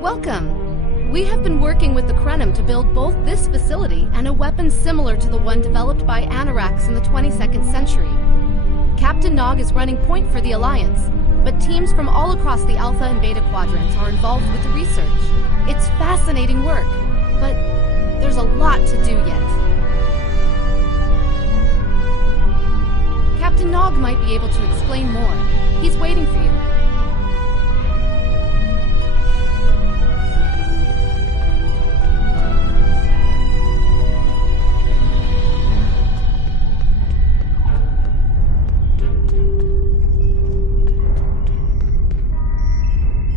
Welcome. We have been working with the Krenim to build both this facility and a weapon similar to the one developed by Anoraks in the 22nd century. Captain Nog is running point for the Alliance, but teams from all across the Alpha and Beta quadrants are involved with the research. It's fascinating work, but there's a lot to do yet. Captain Nog might be able to explain more. He's waiting for you.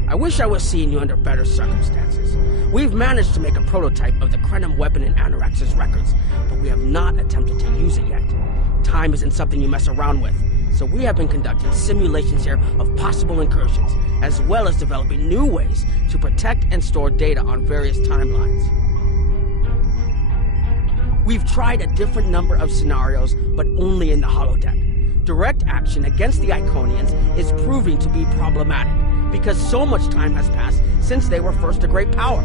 I wish I was seeing you under better circumstances. We've managed to make a prototype of the Krenim weapon in Anoraks' records, but we have not attempted to use it yet. Time isn't something you mess around with, so we have been conducting simulations here of possible incursions, as well as developing new ways to protect and store data on various timelines. We've tried a different number of scenarios, but only in the holodeck. Direct action against the Iconians is proving to be problematic, because so much time has passed since they were first a great power.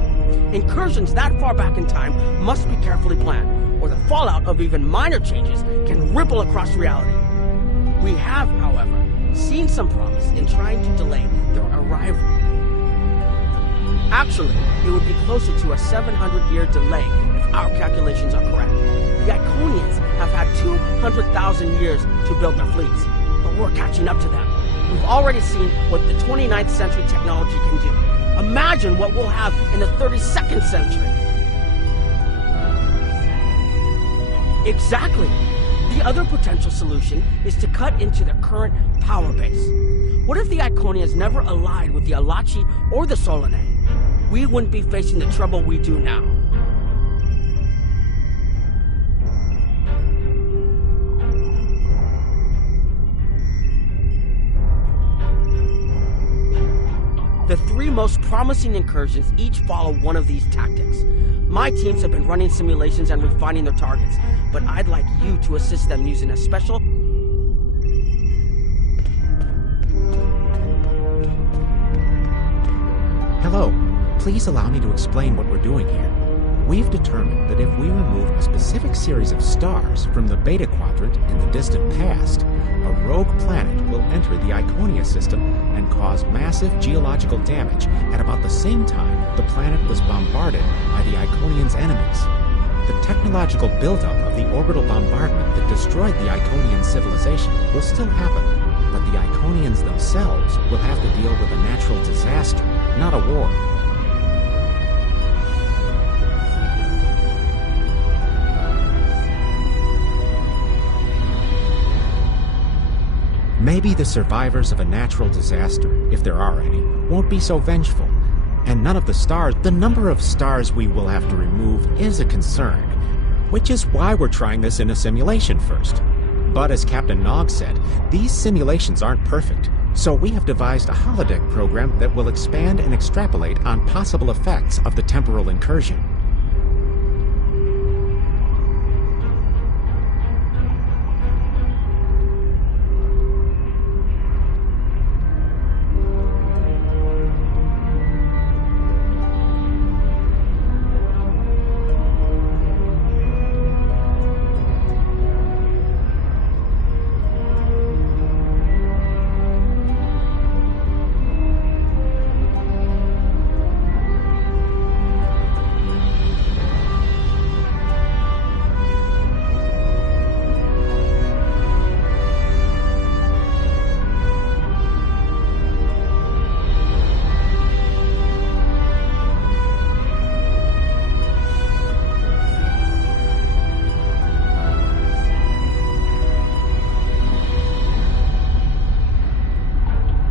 Incursions that far back in time must be carefully planned, or the fallout of even minor changes can ripple across reality. We have, however, seen some promise in trying to delay their arrival. Actually, it would be closer to a 700-year delay if our calculations are correct. The Iconians have had 200,000 years to build their fleets, but we're catching up to them. We've already seen what the 29th century technology can do. Imagine what we'll have in the 32nd century. Exactly. The other potential solution is to cut into their current power base. What if the Iconians never allied with the Alachi or the Solanae? We wouldn't be facing the trouble we do now. The three most promising incursions each follow one of these tactics. My teams have been running simulations and refining their targets, but I'd like you to assist them using a special... Hello. Please allow me to explain what we're doing here. We've determined that if we remove a specific series of stars from the Beta Quadrant in the distant past, a rogue planet will enter the Iconia system and cause massive geological damage at about the same time the planet was bombarded by the Iconians' enemies. The technological buildup of the orbital bombardment that destroyed the Iconian civilization will still happen, but the Iconians themselves will have to deal with a natural disaster, not a war. Maybe the survivors of a natural disaster, if there are any, won't be so vengeful. And none of the stars, the number of stars we will have to remove is a concern, which is why we're trying this in a simulation first. But as Captain Nog said, these simulations aren't perfect, so we have devised a holodeck program that will expand and extrapolate on possible effects of the temporal incursion.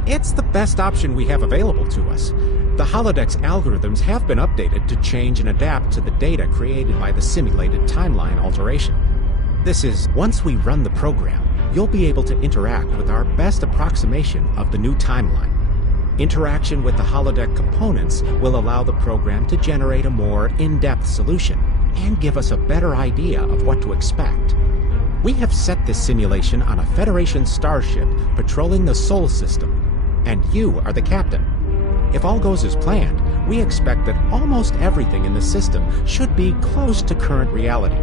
It's the best option we have available to us. The holodeck's algorithms have been updated to change and adapt to the data created by the simulated timeline alteration. This is, once we run the program, you'll be able to interact with our best approximation of the new timeline. Interaction with the holodeck components will allow the program to generate a more in-depth solution and give us a better idea of what to expect. We have set this simulation on a Federation starship patrolling the Sol system, and you are the captain. If all goes as planned, we expect that almost everything in the system should be close to current reality.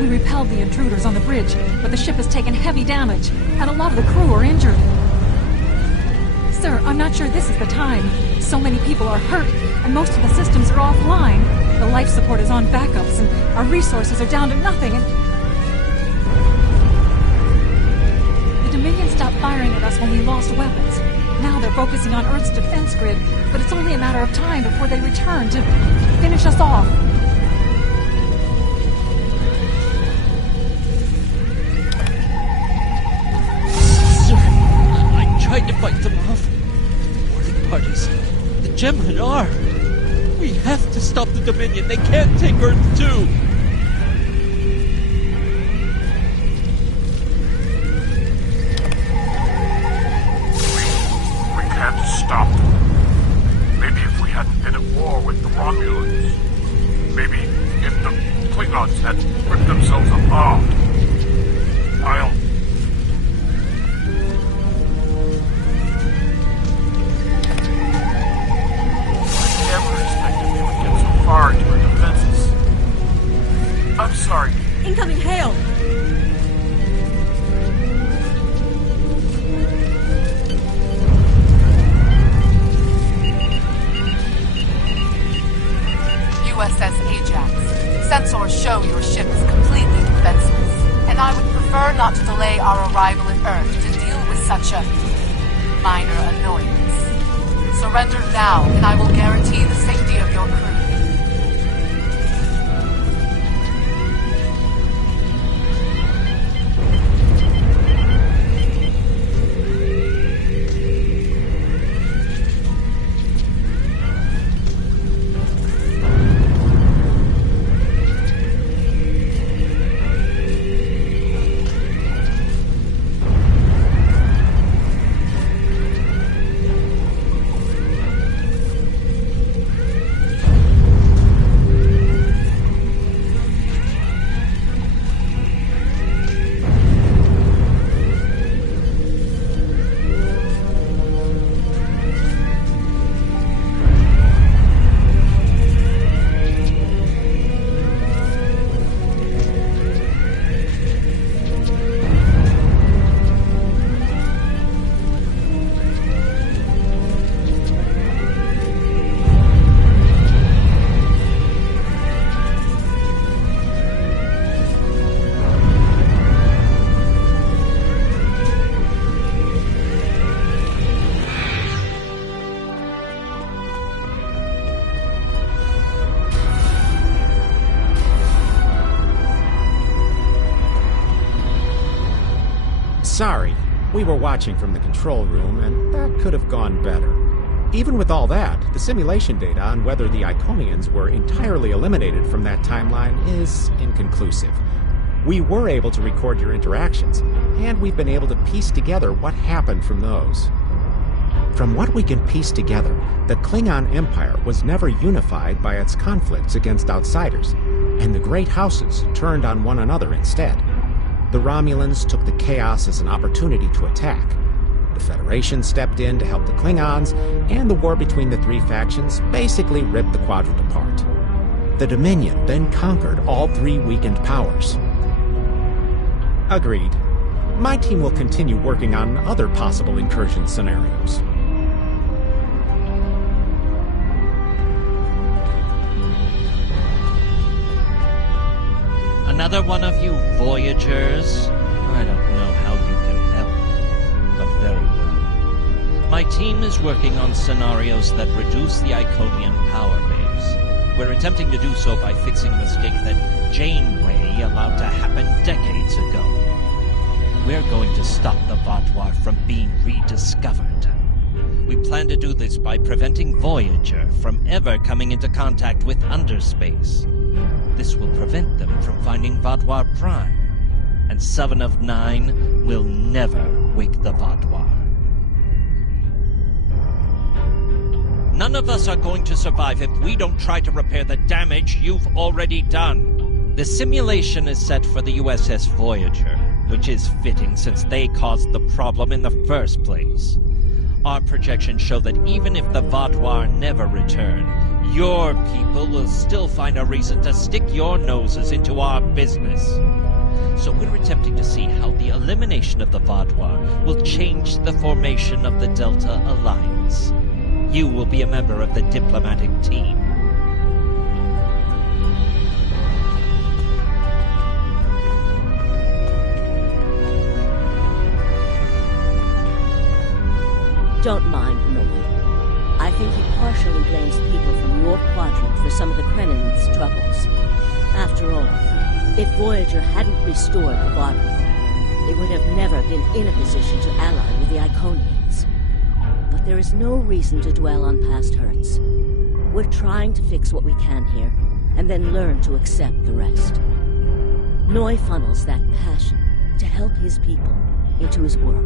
We repelled the intruders on the bridge, but the ship has taken heavy damage, and a lot of the crew are injured. Sir, I'm not sure this is the time. So many people are hurt, and most of the systems are offline. The life support is on backups, and our resources are down to nothing, and... The Dominion stopped firing at us when we lost weapons. Now they're focusing on Earth's defense grid, but it's only a matter of time before they return to finish us off. Tried to fight them off. The boarding parties. The Gemmen are. We have to stop the Dominion. They can't take Earth too. We can't stop them. Maybe if we hadn't been at war with the Romulans. Maybe if the Klingons had ripped themselves apart. I'll... far to our defenses. I'm sorry. Incoming hail! USS Ajax. Sensors show your ship is completely defenseless, and I would prefer not to delay our arrival at Earth to deal with such a minor annoyance. Surrender now, and I will guarantee the safety of your crew. Sorry, we were watching from the control room, and that could have gone better. Even with all that, the simulation data on whether the Iconians were entirely eliminated from that timeline is inconclusive. We were able to record your interactions, and we've been able to piece together what happened from those. From what we can piece together, the Klingon Empire was never unified by its conflicts against outsiders, and the great houses turned on one another instead. The Romulans took the chaos as an opportunity to attack. The Federation stepped in to help the Klingons, and the war between the three factions basically ripped the quadrant apart. The Dominion then conquered all three weakened powers. Agreed. My team will continue working on other possible incursion scenarios. Another one of you Voyagers? I don't know how you can help, but very well. My team is working on scenarios that reduce the Iconian power base. We're attempting to do so by fixing a mistake that Janeway allowed to happen decades ago. We're going to stop the Vatwar from being rediscovered. We plan to do this by preventing Voyager from ever coming into contact with underspace. This will prevent them from finding Vatwar Prime, and 7 of 9 will never wake the Vatwar. None of us are going to survive if we don't try to repair the damage you've already done. The simulation is set for the USS Voyager, which is fitting since they caused the problem in the first place. Our projections show that even if the Vatwar never return, your people will still find a reason to stick your noses into our business. So we're attempting to see how the elimination of the Vatwar will change the formation of the Delta Alliance. You will be a member of the diplomatic team. Don't mind Noe. I think he partially blames people from your quadrant for some of the Krennin's troubles. After all, if Voyager hadn't restored the Vatwar, they would have never been in a position to ally with the Iconians. But there is no reason to dwell on past hurts. We're trying to fix what we can here, and then learn to accept the rest. Noe funnels that passion to help his people into his work.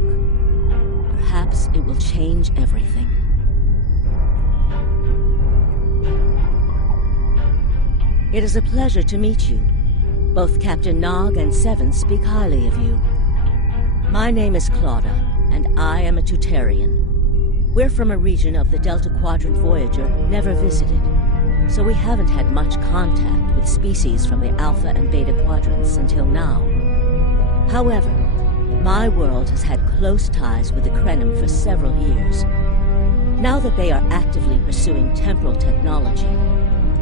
Perhaps it will change everything. It is a pleasure to meet you. Both Captain Nog and Seven speak highly of you. My name is Claudia, and I am a Tutarian. We're from a region of the Delta Quadrant Voyager never visited, so we haven't had much contact with species from the Alpha and Beta Quadrants until now. However, my world has had close ties with the Krenim for several years. Now that they are actively pursuing temporal technology,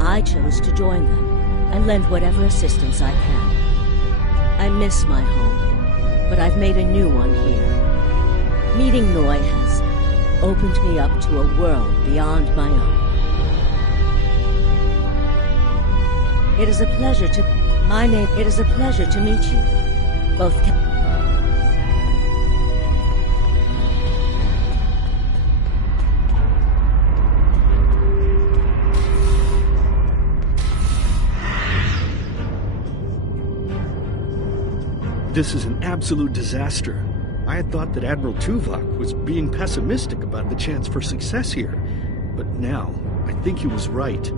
I chose to join them and lend whatever assistance I can. I miss my home, but I've made a new one here. Meeting Noe has opened me up to a world beyond my own. It is a pleasure to meet you. Both This is an absolute disaster. I had thought that Admiral Tuvok was being pessimistic about the chance for success here. But now, I think he was right.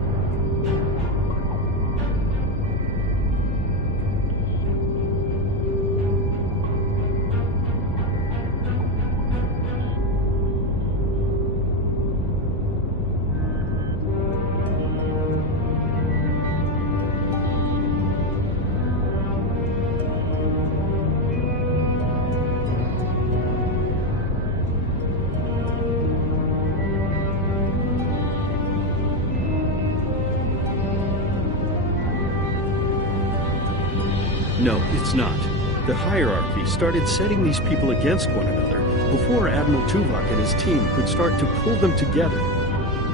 No, it's not. The hierarchy started setting these people against one another before Admiral Tuvok and his team could start to pull them together.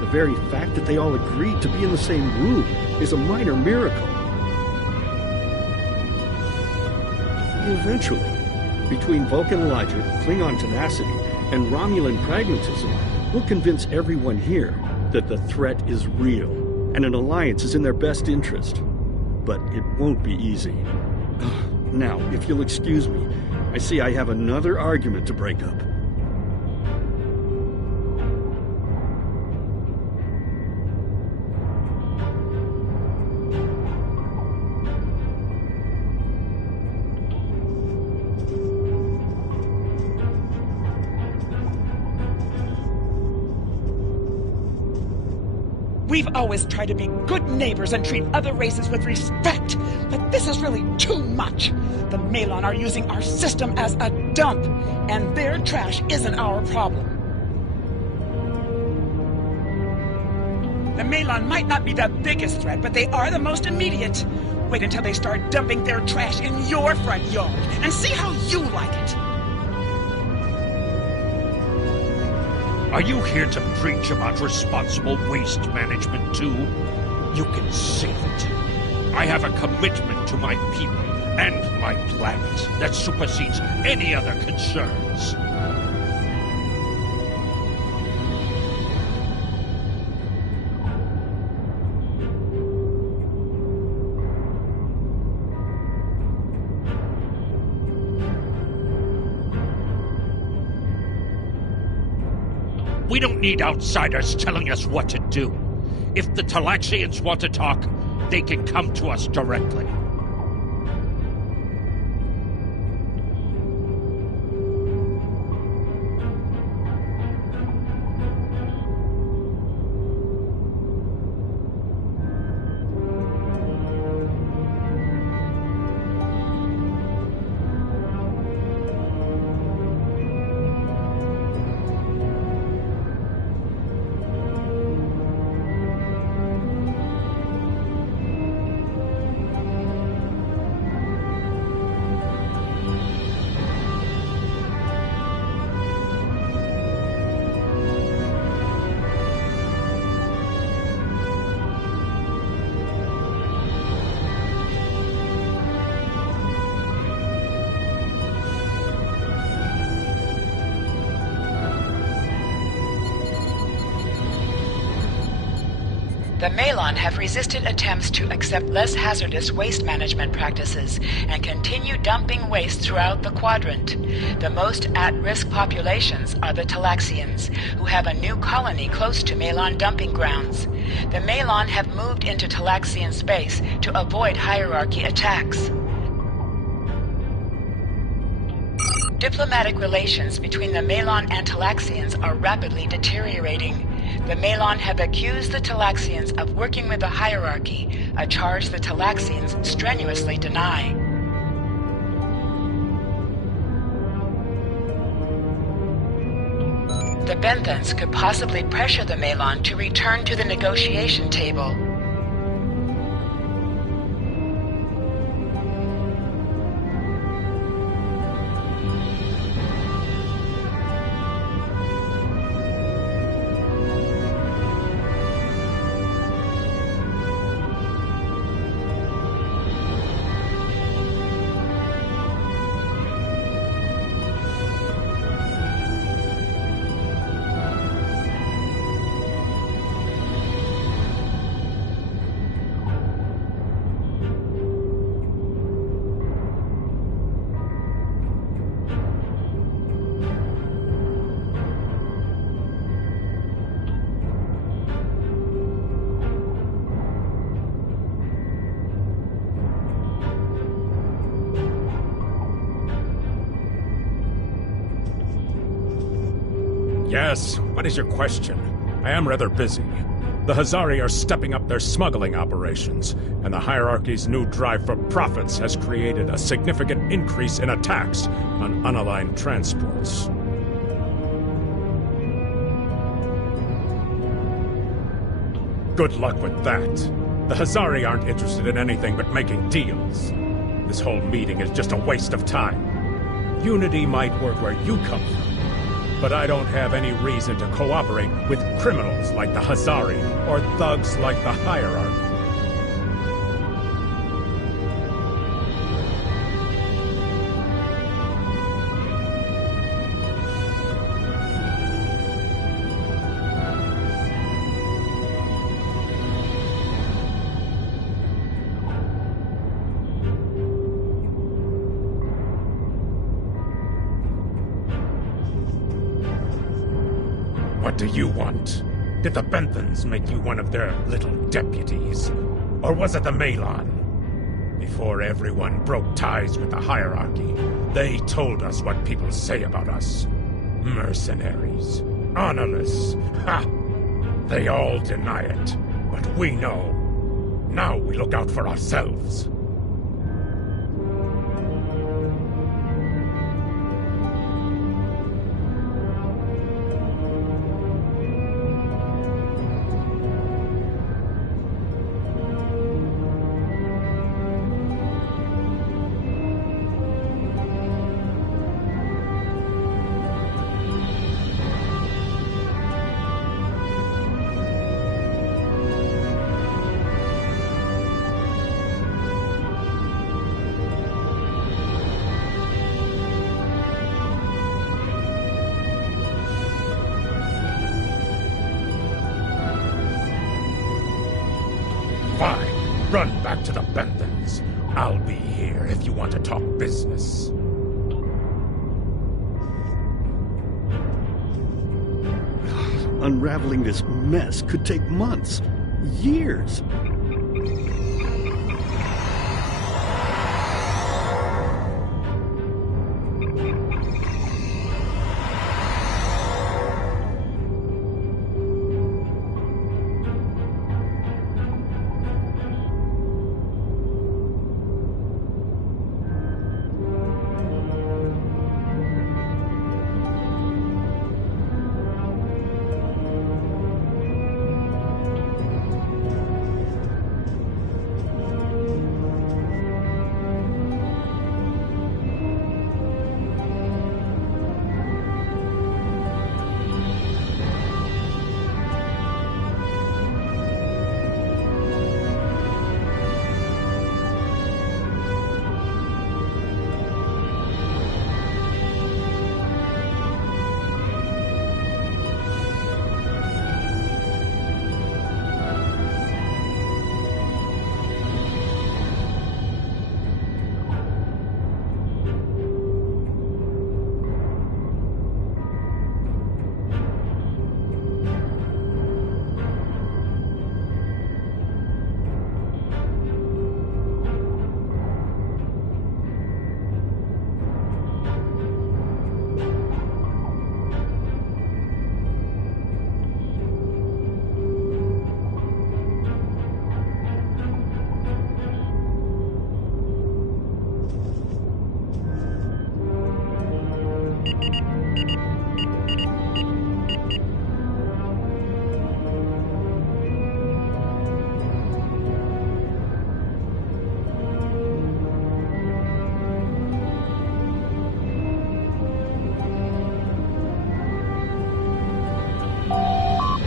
The very fact that they all agreed to be in the same room is a minor miracle. Eventually, between Vulcan logic, Klingon tenacity, and Romulan pragmatism, we'll convince everyone here that the threat is real and an alliance is in their best interest. But it won't be easy. Now, if you'll excuse me, I see I have another argument to break up. We've always tried to be good neighbors and treat other races with respect, but this is really too much. The Malon are using our system as a dump, and their trash isn't our problem. The Malon might not be the biggest threat, but they are the most immediate. Wait until they start dumping their trash in your front yard, and see how you like it. Are you here to preach about responsible waste management too? You can save it. I have a commitment to my people and my planet that supersedes any other concerns. We don't need outsiders telling us what to do. If the Talaxians want to talk, they can come to us directly. The Malon have resisted attempts to accept less hazardous waste management practices and continue dumping waste throughout the quadrant. The most at-risk populations are the Talaxians, who have a new colony close to Malon dumping grounds. The Malon have moved into Talaxian space to avoid hierarchy attacks. Diplomatic relations between the Malon and Talaxians are rapidly deteriorating. The Malon have accused the Talaxians of working with the hierarchy, a charge the Talaxians strenuously deny. The Benthans could possibly pressure the Malon to return to the negotiation table. Yes, what is your question? I am rather busy. The Hazari are stepping up their smuggling operations, and the hierarchy's new drive for profits has created a significant increase in attacks on unaligned transports. Good luck with that. The Hazari aren't interested in anything but making deals. This whole meeting is just a waste of time. Unity might work where you come from, but I don't have any reason to cooperate with criminals like the Hazari or thugs like the hierarchy. What do you want? Did the Benthans make you one of their little deputies? Or was it the Malon? Before everyone broke ties with the hierarchy, they told us what people say about us. Mercenaries. Honorless. Ha! They all deny it. But we know. Now we look out for ourselves. Fine. Run back to the Benthans. I'll be here if you want to talk business. Unraveling this mess could take months, years.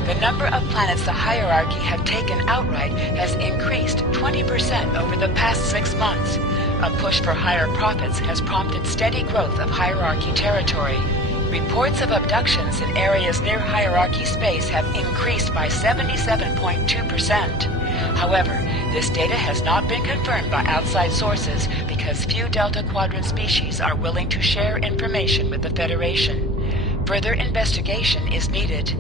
The number of planets the hierarchy have taken outright has increased 20% over the past 6 months. A push for higher profits has prompted steady growth of hierarchy territory. Reports of abductions in areas near hierarchy space have increased by 77.2%. However, this data has not been confirmed by outside sources because few Delta Quadrant species are willing to share information with the Federation. Further investigation is needed.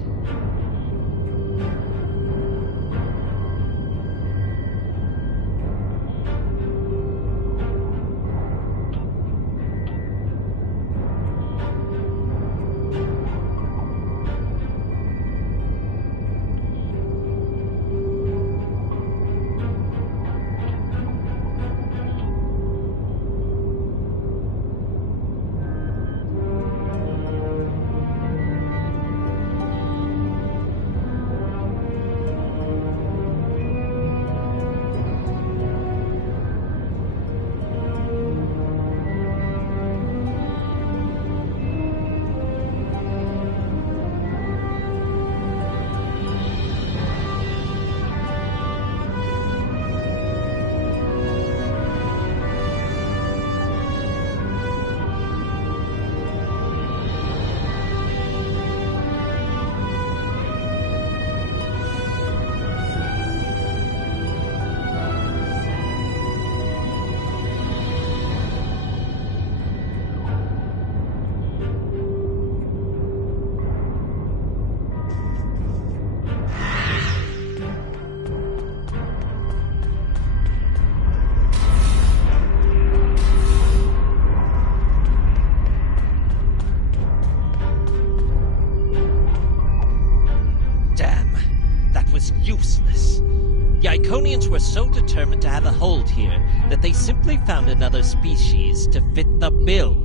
so determined to have a hold here that they simply found another species to fit the bill.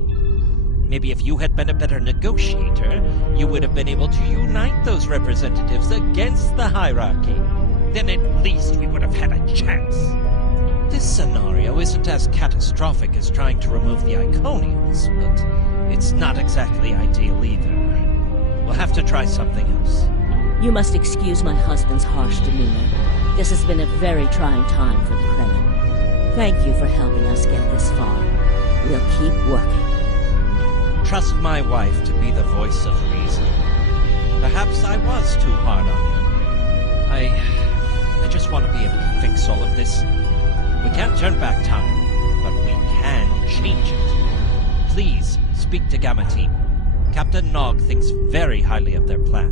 Maybe if you had been a better negotiator, you would have been able to unite those representatives against the hierarchy. Then at least we would have had a chance. This scenario isn't as catastrophic as trying to remove the Iconians, but it's not exactly ideal either. We'll have to try something else. You must excuse my husband's harsh demeanor. This has been a very trying time for the Kremlin. Thank you for helping us get this far. We'll keep working. Trust my wife to be the voice of reason. Perhaps I was too hard on you. I just want to be able to fix all of this. We can't turn back time, but we can change it. Please speak to Gamma Team. Captain Nog thinks very highly of their plan.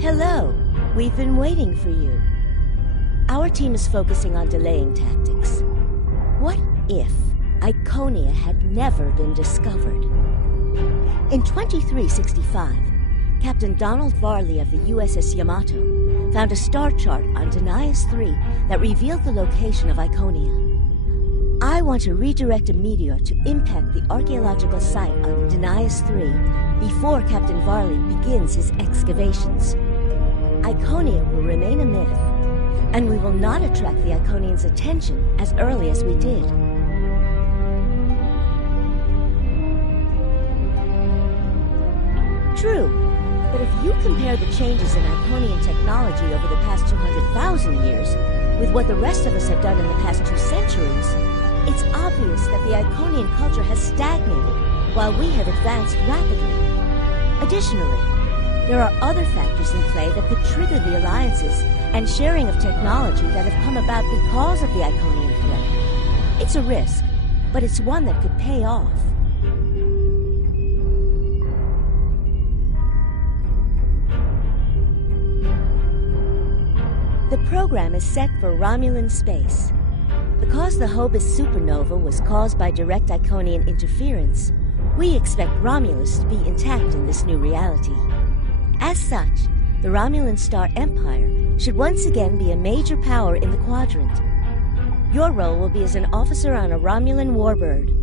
Hello. We've been waiting for you. Our team is focusing on delaying tactics. What if Iconia had never been discovered? In 2365, Captain Donald Varley of the USS Yamato found a star chart on Denias 3 that revealed the location of Iconia. I want to redirect a meteor to impact the archaeological site on Denias 3 before Captain Varley begins his excavations. Iconia will remain a myth, and we will not attract the Iconians' attention as early as we did. True, but if you compare the changes in Iconian technology over the past 200,000 years with what the rest of us have done in the past 2 centuries, it's obvious that the Iconian culture has stagnated while we have advanced rapidly. Additionally, there are other factors in play that could trigger the alliances and sharing of technology that have come about because of the Iconian threat. It's a risk, but it's one that could pay off. The program is set for Romulan space. Because the Hobus supernova was caused by direct Iconian interference, we expect Romulus to be intact in this new reality. As such, the Romulan Star Empire should once again be a major power in the quadrant. Your role will be as an officer on a Romulan warbird.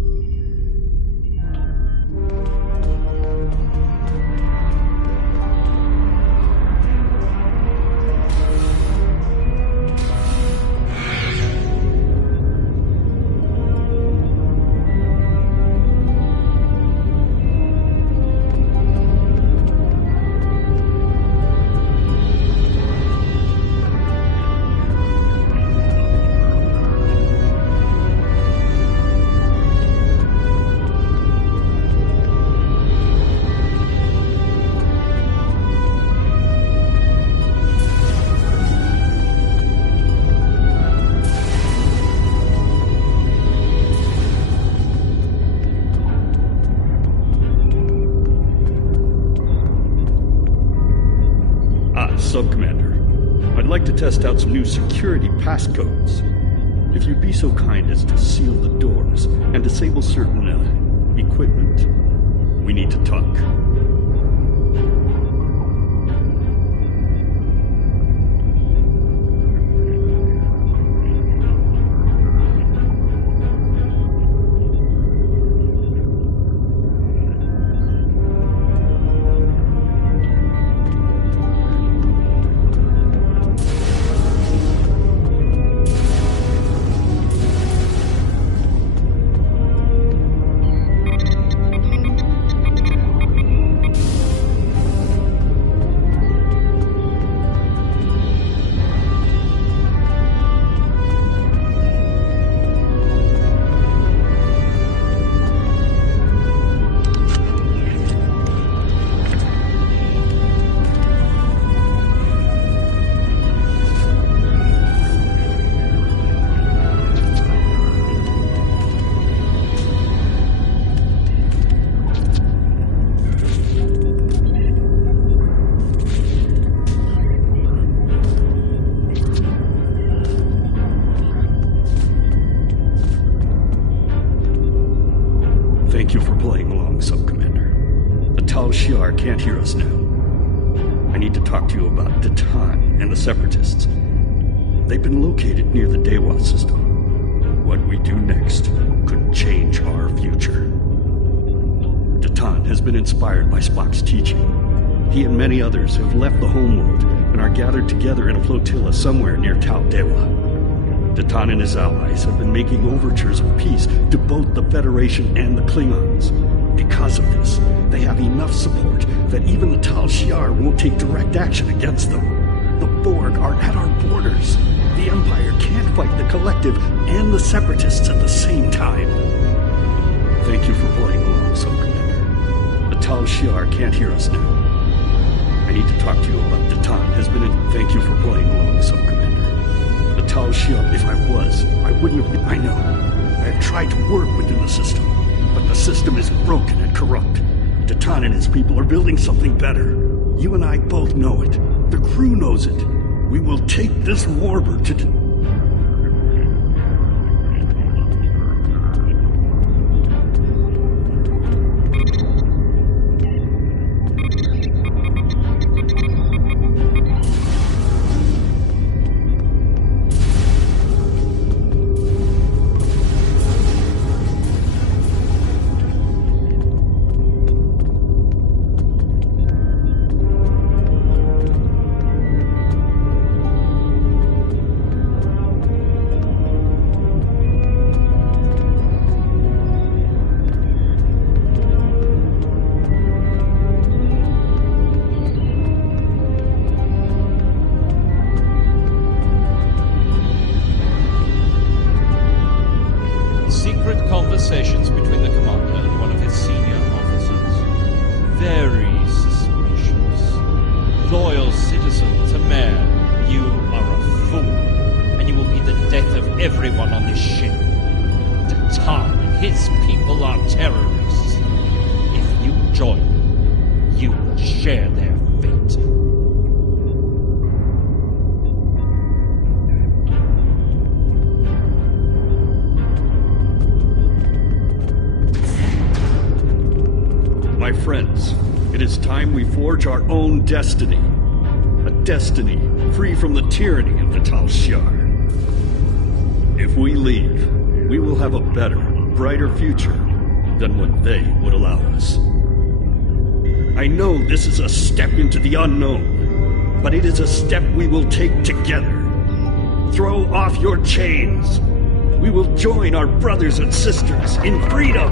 Sub-Commander, I'd like to test out some new security passcodes. If you'd be so kind as to seal the doors and disable certain equipment, we need to talk. separatists. They've been located near the Dewa system. What we do next could change our future. Datan has been inspired by Spock's teaching. He and many others have left the homeworld and are gathered together in a flotilla somewhere near Tal Dewa. Datan and his allies have been making overtures of peace to both the Federation and the Klingons. Because of this, they have enough support that even the Tal Shiar won't take direct action against them. The Borg are at our borders. The Empire can't fight the Collective and the Separatists at the same time. Thank you for playing along, Sub-Commander. The Tal Shiar can't hear us now. I need to talk to you about Datan has been in... Thank you for playing along, Sub-Commander. The Tal Shiar, if I wouldn't have been... I know. I have tried to work within the system, but the system is broken and corrupt. Datan and his people are building something better. You and I both know it. The crew knows it. We will take this warbird to... Conversations between the commander and one of his senior officers. Very suspicious. Loyal citizen Tamer, you are a fool, and you will be the death of everyone on this ship. Datan and his people are terrorists. If you join them, you will share their fate. My friends, it is time we forge our own destiny. A destiny free from the tyranny of the Tal Shiar. If we leave, we will have a better, brighter future than what they would allow us. I know this is a step into the unknown, but it is a step we will take together. Throw off your chains. We will join our brothers and sisters in freedom.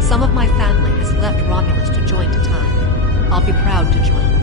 Some of my family has left Romulus to join Datan. I'll be proud to join them.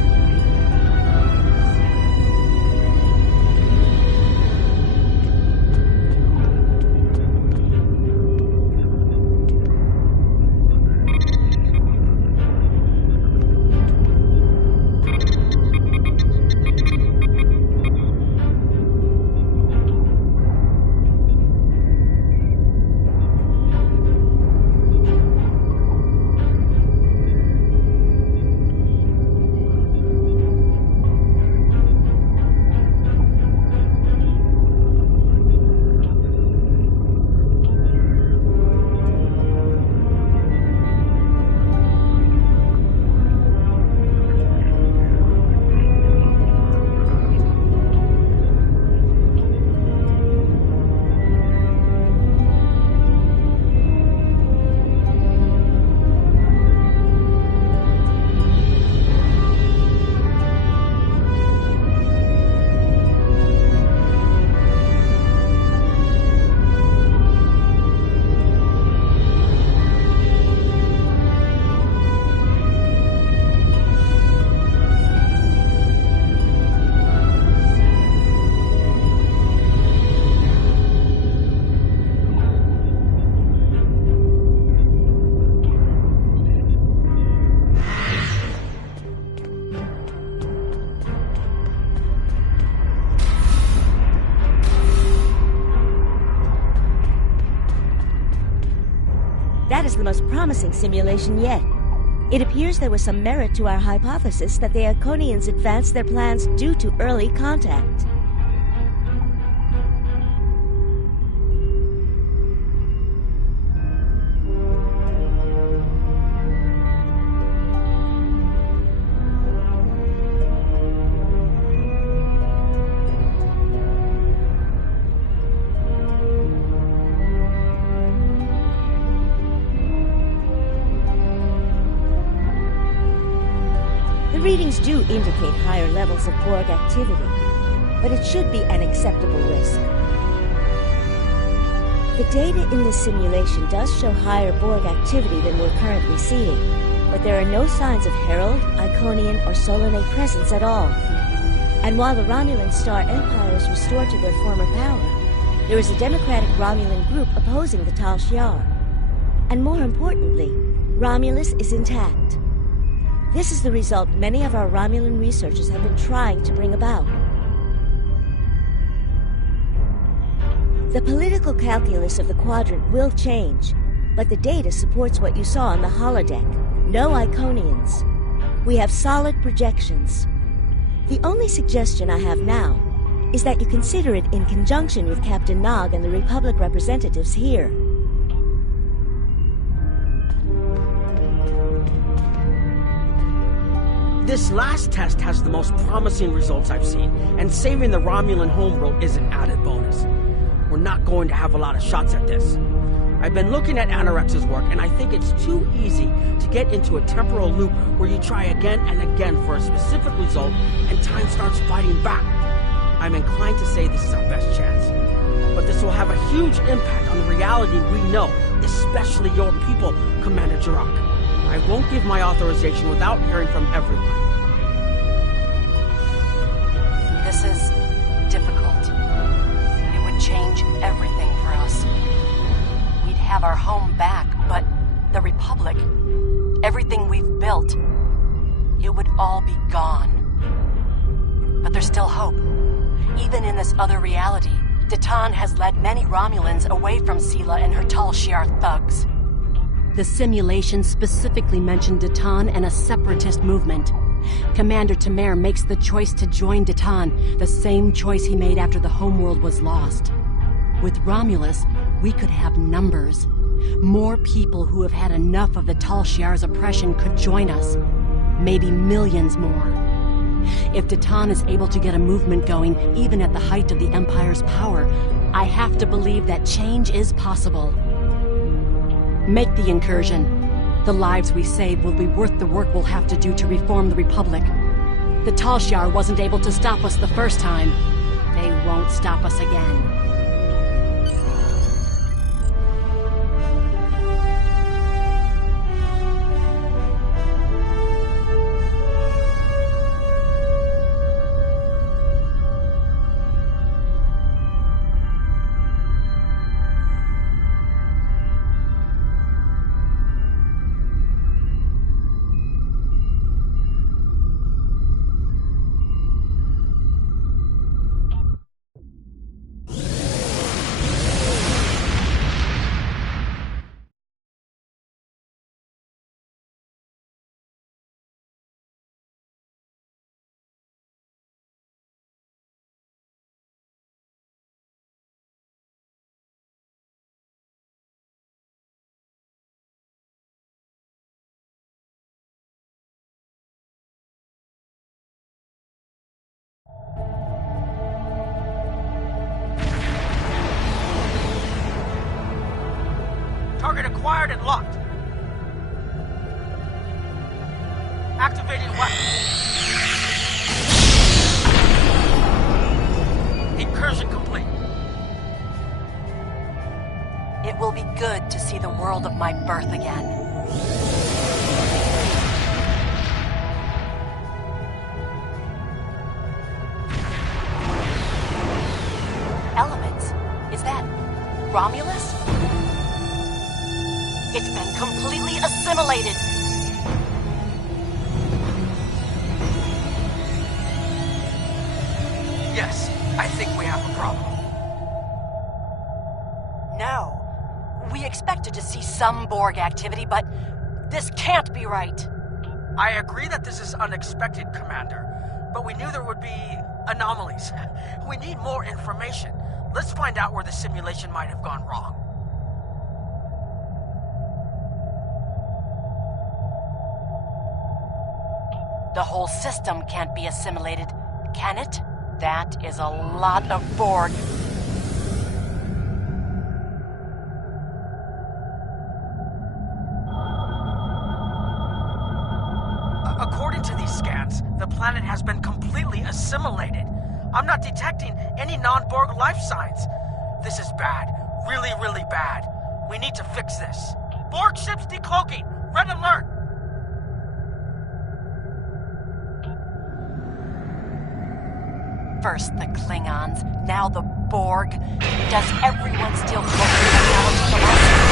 That is the most promising simulation yet. It appears there was some merit to our hypothesis that the Iconians advanced their plans due to early contact. Readings do indicate higher levels of Borg activity, but it should be an acceptable risk. The data in this simulation does show higher Borg activity than we're currently seeing, but there are no signs of Herald, Iconian, or Solanae presence at all. And while the Romulan Star Empire is restored to their former power, there is a democratic Romulan group opposing the Tal Shiar. And more importantly, Romulus is intact. This is the result many of our Romulan researchers have been trying to bring about. The political calculus of the Quadrant will change, but the data supports what you saw on the holodeck. No Iconians. We have solid projections. The only suggestion I have now is that you consider it in conjunction with Captain Nog and the Republic representatives here. This last test has the most promising results I've seen, and saving the Romulan homeworld is an added bonus. We're not going to have a lot of shots at this. I've been looking at Anorex's work, and I think it's too easy to get into a temporal loop where you try again and again for a specific result, and time starts fighting back. I'm inclined to say this is our best chance. But this will have a huge impact on the reality we know, especially your people, Commander Jirok. I won't give my authorization without hearing from everyone. This is difficult. It would change everything for us. We'd have our home back, but the Republic, everything we've built, it would all be gone. But there's still hope. Even in this other reality, Datan has led many Romulans away from Sela and her Tal Shiar thugs. The simulation specifically mentioned Datan and a separatist movement. Commander Tamer makes the choice to join Datan, the same choice he made after the homeworld was lost. With Romulus, we could have numbers. More people who have had enough of the Tal Shiar's oppression could join us. Maybe millions more. If Datan is able to get a movement going, even at the height of the Empire's power, I have to believe that change is possible. Make the incursion. The lives we save will be worth the work we'll have to do to reform the Republic. The Tal Shiar wasn't able to stop us the first time. They won't stop us again. Target acquired and locked. Activating weapon. Incursion complete. It will be good to see the world of my birth again. Elements? Is that Romulus? It's been completely assimilated. Yes, I think we have a problem. No. We expect expected to see some Borg activity, but this can't be right. I agree that this is unexpected, Commander, but we knew there would be anomalies. We need more information. Let's find out where the simulation might have gone wrong. The whole system can't be assimilated, can it? That is a lot of Borg. According to these scans, the planet has been completely assimilated. I'm not detecting any non-Borg life signs. This is bad. Really, really bad. We need to fix this. Borg ships decloaking. Red alert! First the Klingons, now the Borg. Does everyone still call the technology the last?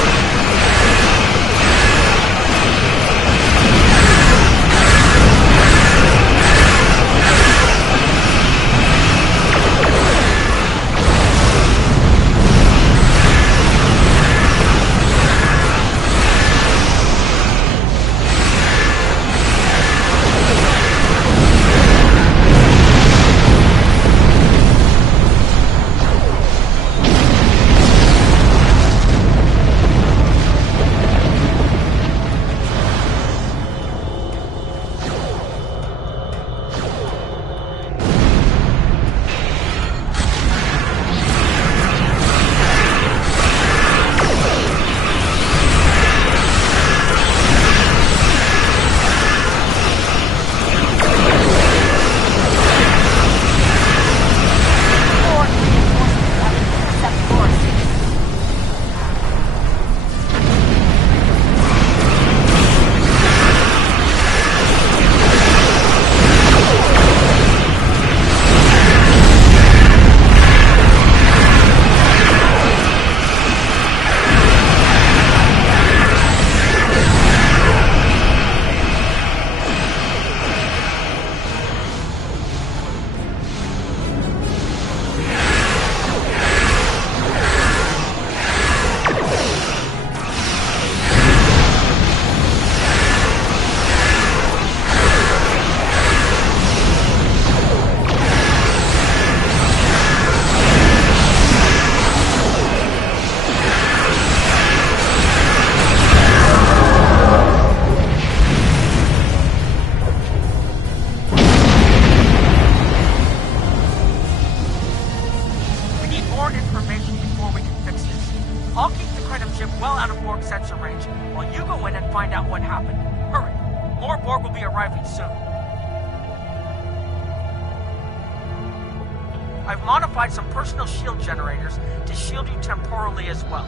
I've modified some personal shield generators to shield you temporally as well.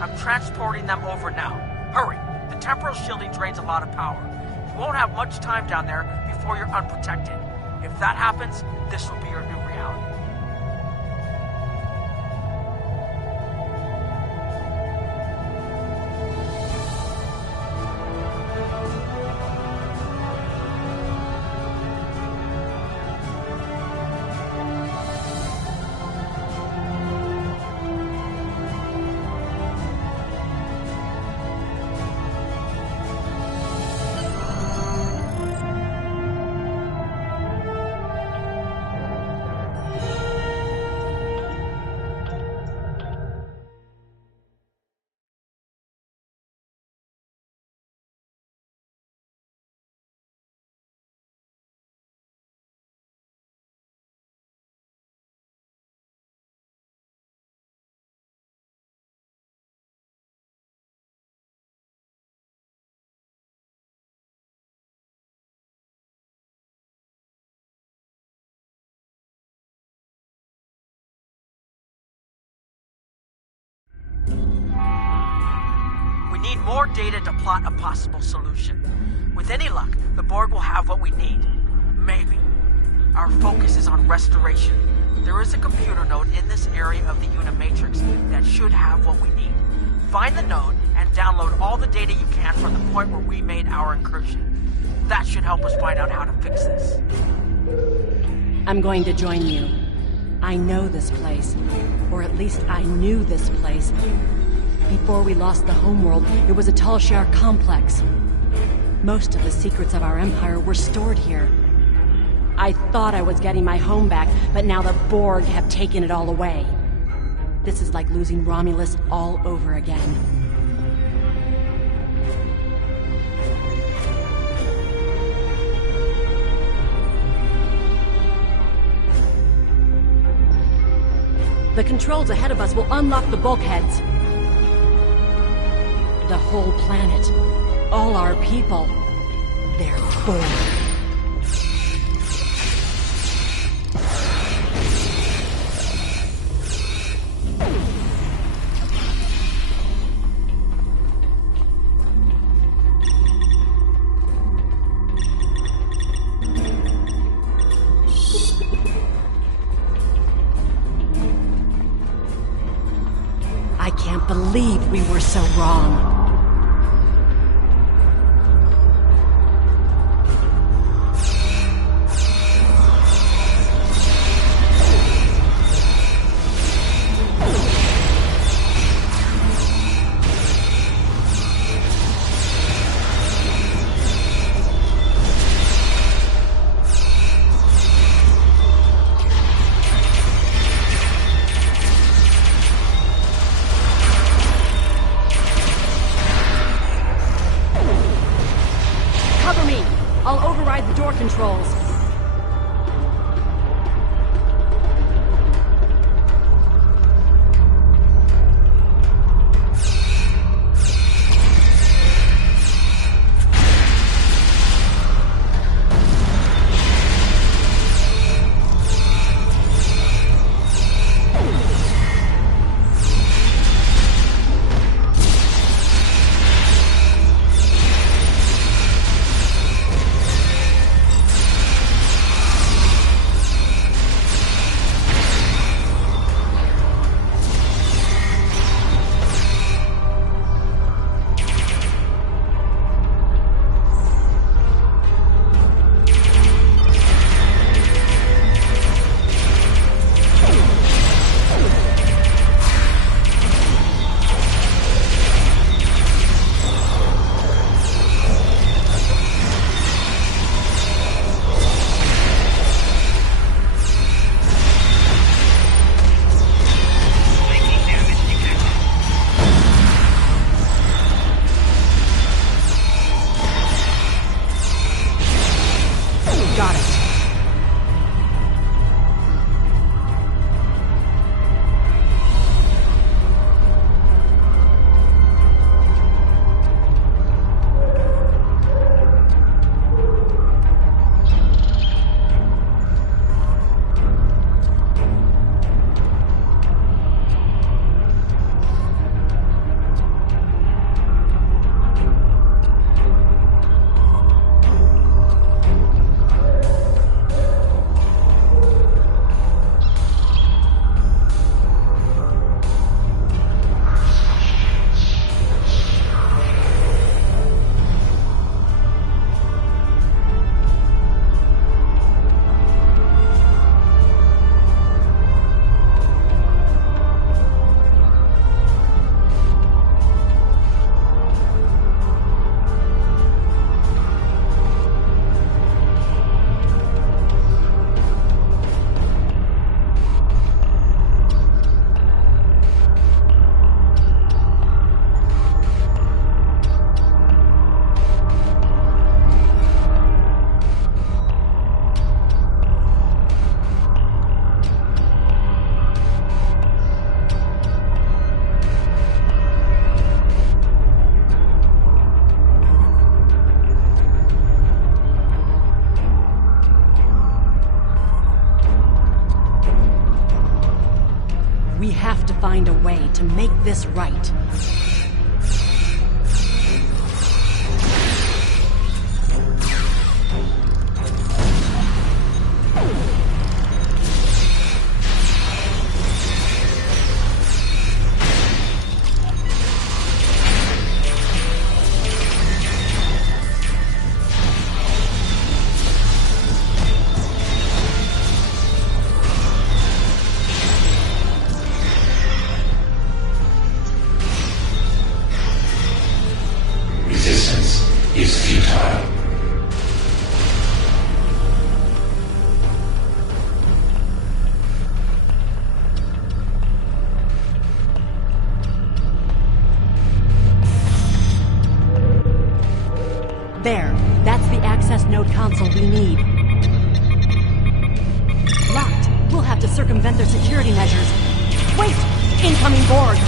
I'm transporting them over now. Hurry! The temporal shielding drains a lot of power. You won't have much time down there before you're unprotected. If that happens, this will be your new reality. We need more data to plot a possible solution. With any luck, the Borg will have what we need. Maybe. Our focus is on restoration. There is a computer node in this area of the Unimatrix that should have what we need. Find the node and download all the data you can from the point where we made our incursion. That should help us find out how to fix this. I'm going to join you. I know this place. Or at least I knew this place. Before we lost the homeworld, it was a Talshar complex. Most of the secrets of our empire were stored here. I thought I was getting my home back, but now the Borg have taken it all away. This is like losing Romulus all over again. The controls ahead of us will unlock the bulkheads. The whole planet, all our people, they're Borg. I can't believe we were so wrong. I'll override the door controls. Got it. We have to find a way to make this right. is futile. There. That's the access node console we need. Locked. We'll have to circumvent their security measures. Wait! Incoming Borg!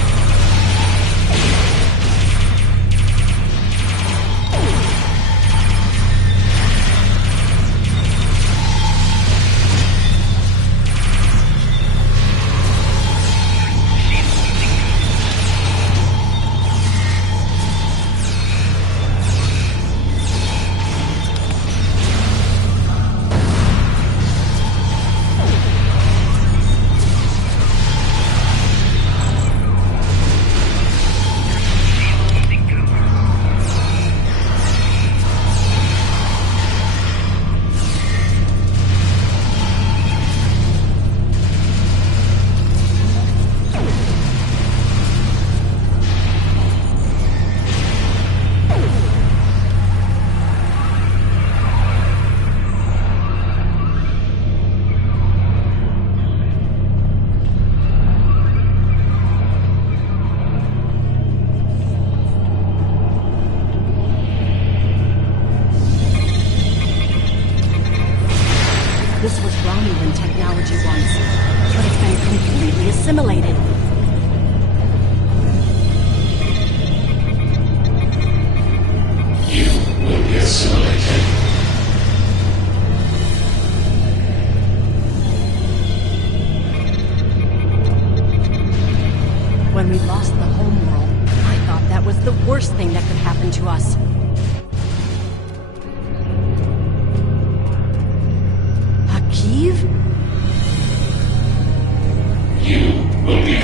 This was Romulan technology once, but it's been completely assimilated. You will be assimilated. When we lost the homeworld, I thought that was the worst thing that could happen to us. You will be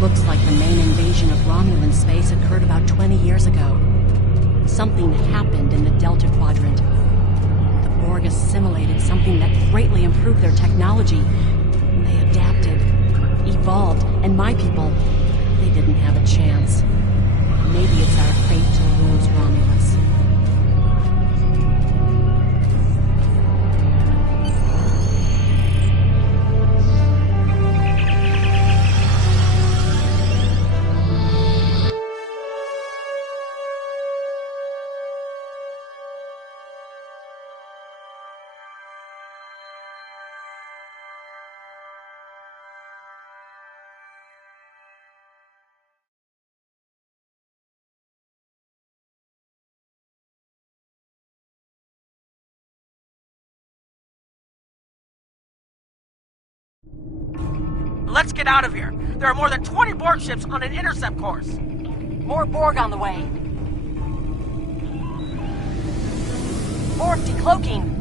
Looks like the main invasion of Romulan space occurred about 20 years ago. Something happened in the Delta Quadrant. The Borg assimilated something that greatly improved their technology. They adapted, evolved, and my people, they didn't have a chance. Maybe it's our fate to lose Romulus. Let's get out of here. There are more than 20 Borg ships on an intercept course. More Borg on the way. Borg decloaking.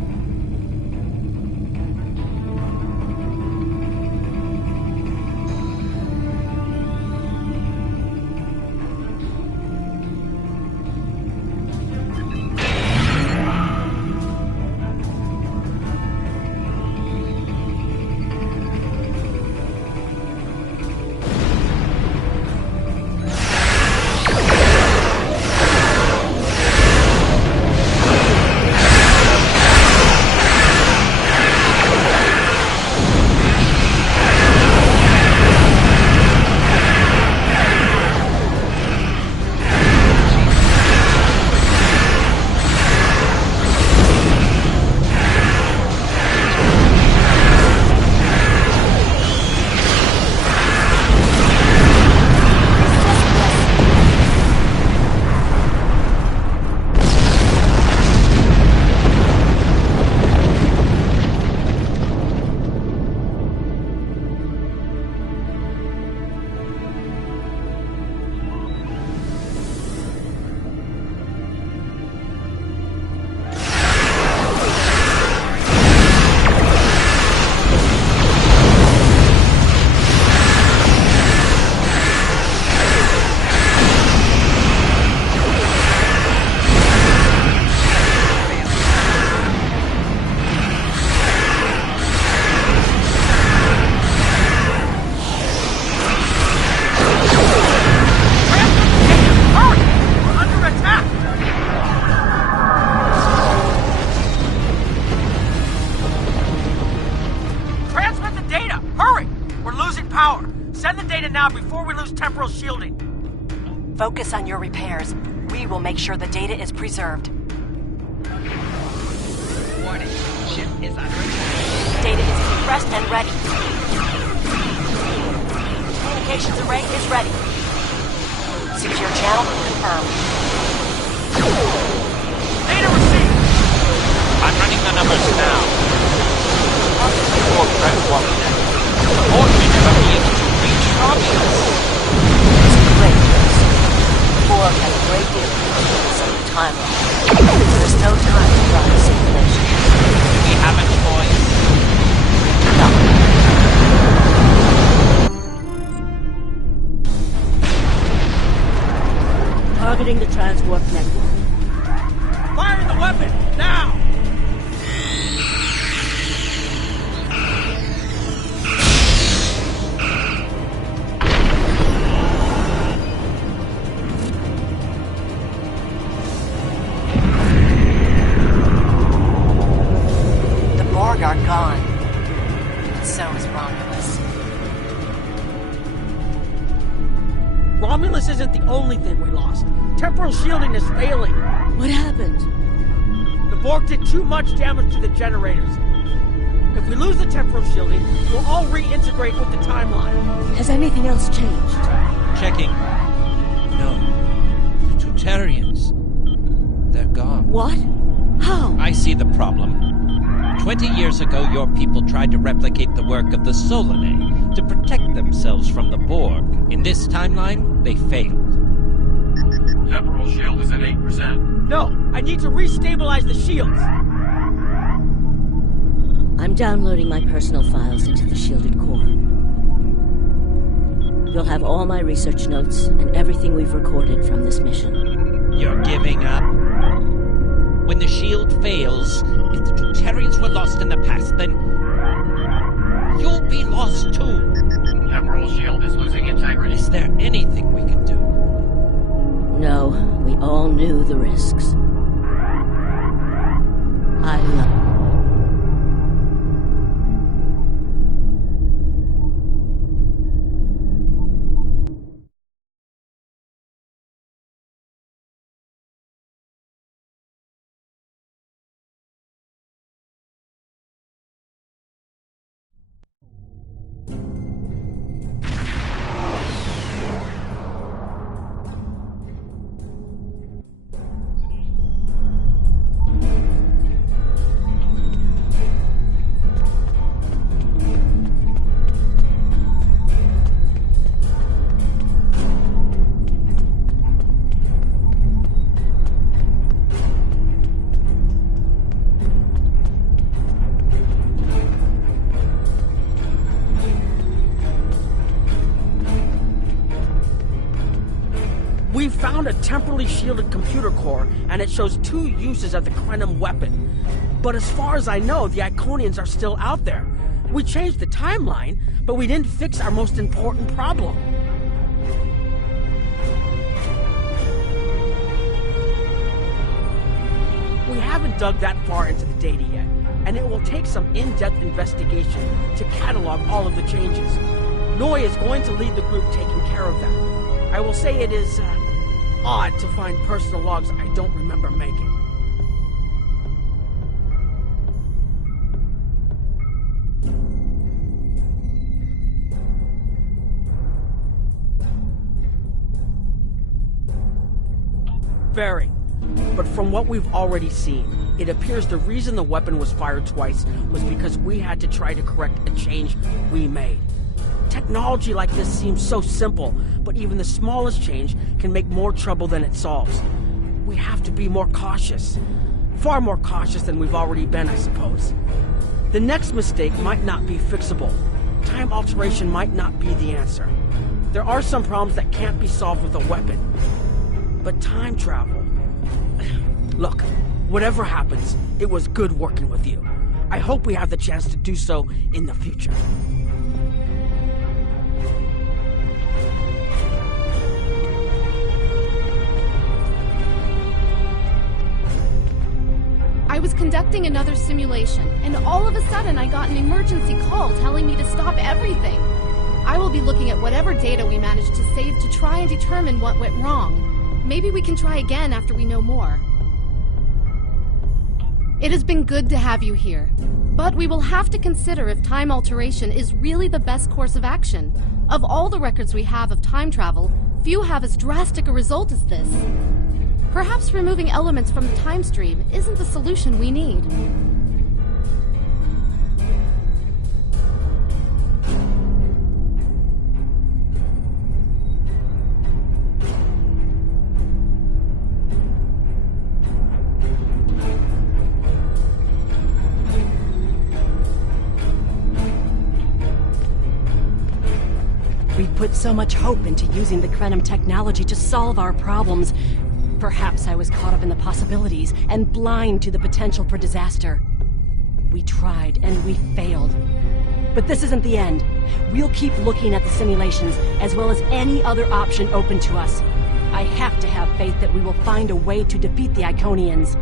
Focus on your repairs. We will make sure the data is preserved. Warning. Ship is under attack. Data is compressed and ready. Communications array is ready. Secure channel confirmed. Data received! I'm running the numbers now. Borg threat walking in. The Borg may never be able to reach Romulus. Great news. Borg has a great deal of influence on the timeline. There's no time to run a simulation. We have a choice. No. Targeting the transwarp network. Firing the weapon! Now! Are gone. And so is Romulus. Romulus isn't the only thing we lost. Temporal shielding is failing. What happened? The Borg did too much damage to the generators. If we lose the temporal shielding, we'll all reintegrate with the timeline. Has anything else changed? Checking. No. The Tutarians. They're gone. What? How? I see the problem. 20 years ago, your people tried to replicate the work of the Solanae to protect themselves from the Borg. In this timeline, they failed. Temporal shield is at 8%. No, I need to restabilize the shields. I'm downloading my personal files into the shielded core. You'll have all my research notes and everything we've recorded from this mission. You're giving up? When the shield fails, if the Tutarians were lost in the past, then you'll be lost too. Temporal shield is losing integrity. Is there anything we can do? No, we all knew the risks. I love... We found a temporally shielded computer core, and it shows 2 uses of the Krenim weapon. But as far as I know, the Iconians are still out there. We changed the timeline, but we didn't fix our most important problem. We haven't dug that far into the data yet, and it will take some in-depth investigation to catalog all of the changes. Noi is going to lead the group taking care of that. I will say it is odd to find personal logs I don't remember making. Very. But from what we've already seen, it appears the reason the weapon was fired twice was because we had to try to correct a change we made. Technology like this seems so simple, but even the smallest change can make more trouble than it solves. We have to be more cautious. Far more cautious than we've already been, I suppose. The next mistake might not be fixable. Time alteration might not be the answer. There are some problems that can't be solved with a weapon. But time travel... Look, whatever happens, it was good working with you. I hope we have the chance to do so in the future. I was conducting another simulation, and all of a sudden I got an emergency call telling me to stop everything. I will be looking at whatever data we managed to save to try and determine what went wrong. Maybe we can try again after we know more. It has been good to have you here, but we will have to consider if time alteration is really the best course of action. Of all the records we have of time travel, few have as drastic a result as this. Perhaps removing elements from the time stream isn't the solution we need. We put so much hope into using the Krenim technology to solve our problems. Perhaps I was caught up in the possibilities and blind to the potential for disaster. We tried and we failed. But this isn't the end. We'll keep looking at the simulations as well as any other option open to us. I have to have faith that we will find a way to defeat the Iconians.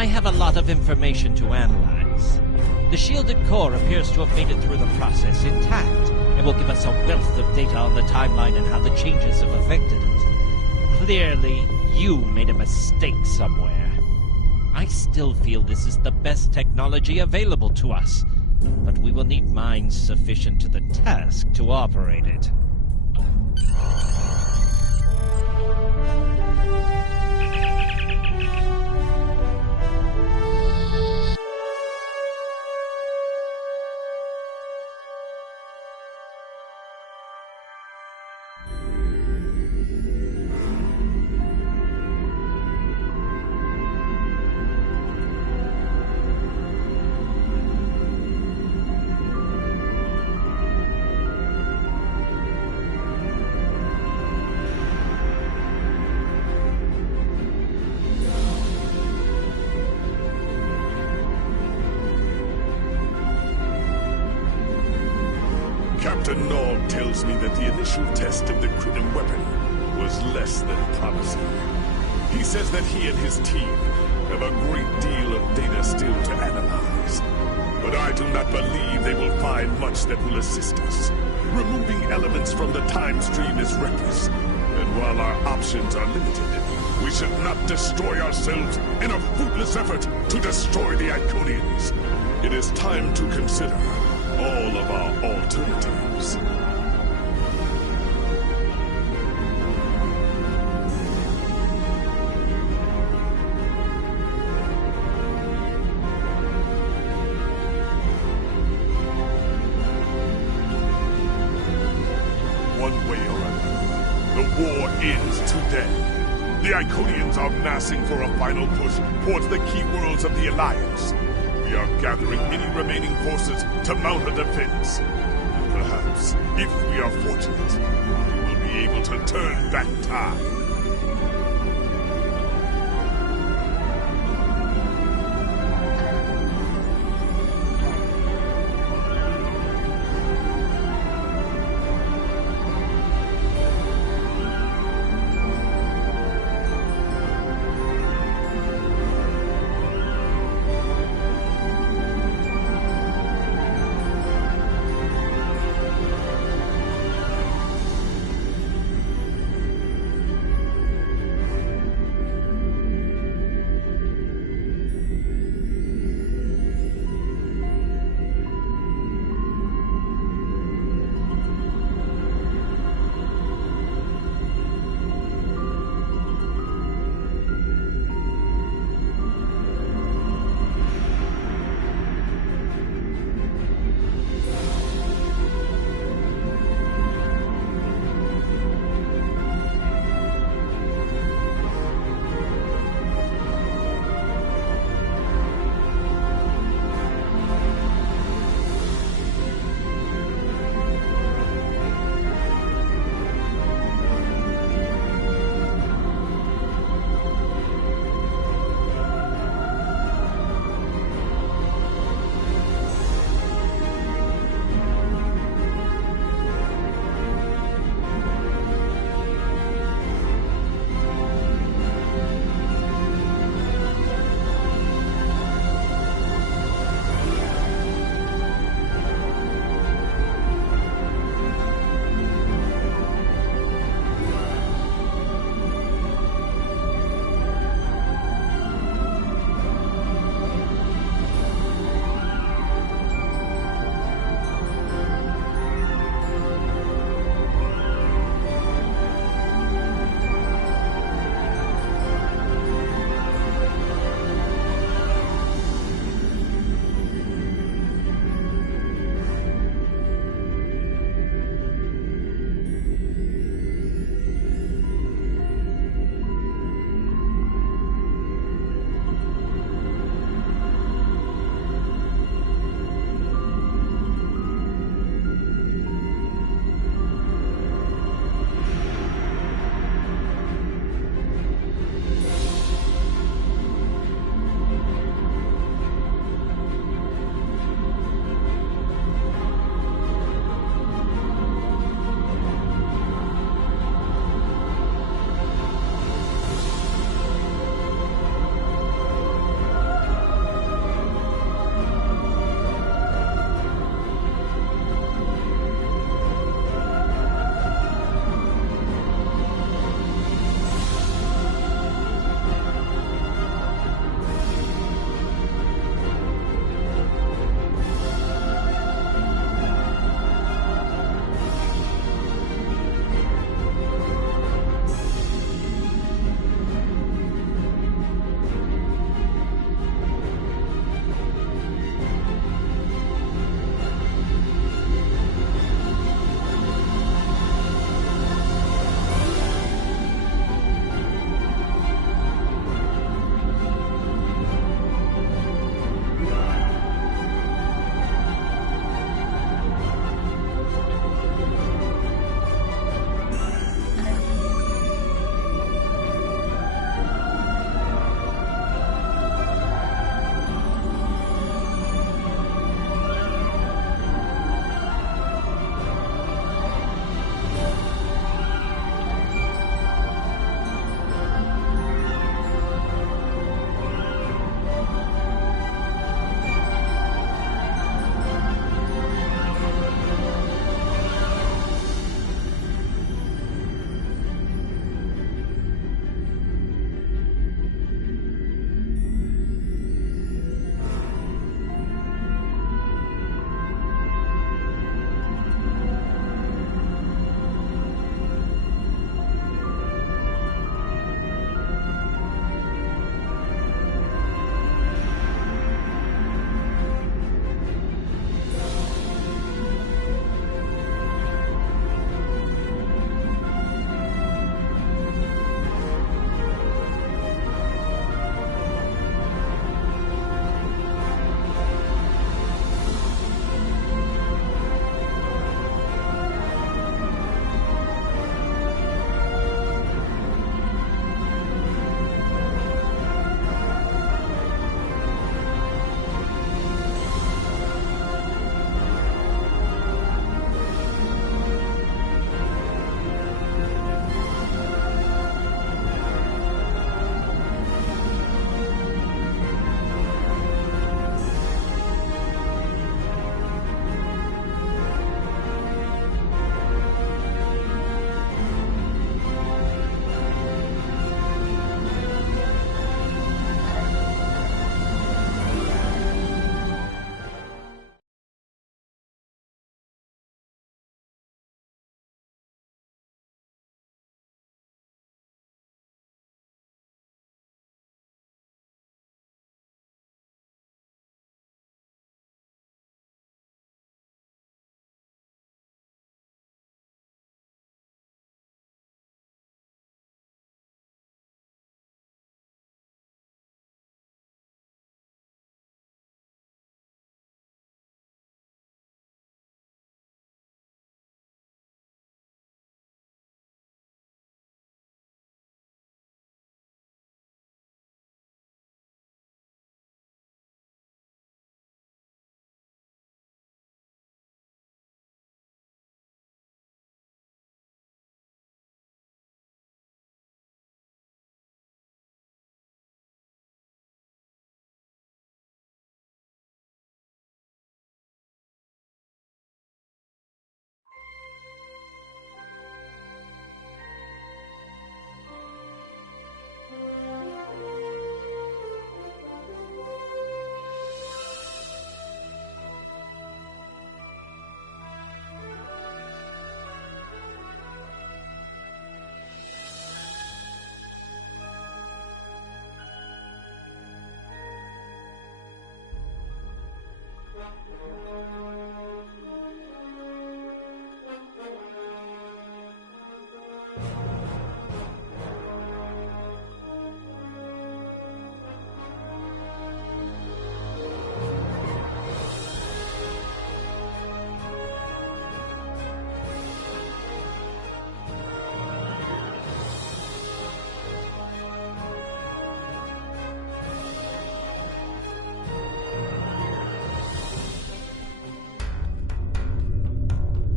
I have a lot of information to analyze. The shielded core appears to have made it through the process intact, and will give us a wealth of data on the timeline and how the changes have affected it. Clearly, you made a mistake somewhere. I still feel this is the best technology available to us, but we will need minds sufficient to the task to operate it. Captain Nog tells me that the initial test of the Cridim weapon was less than promising. He says that he and his team have a great deal of data still to analyze. But I do not believe they will find much that will assist us. Removing elements from the time stream is reckless, and while our options are limited, we should not destroy ourselves in a fruitless effort to destroy the Iconians. It is time to consider all of our alternatives. One way or another, the war ends today. The Iconians are massing for a final push towards the key worlds of the Alliance. We are gathering any remaining forces to mount a defense. And perhaps, if we are fortunate, we will be able to turn back time.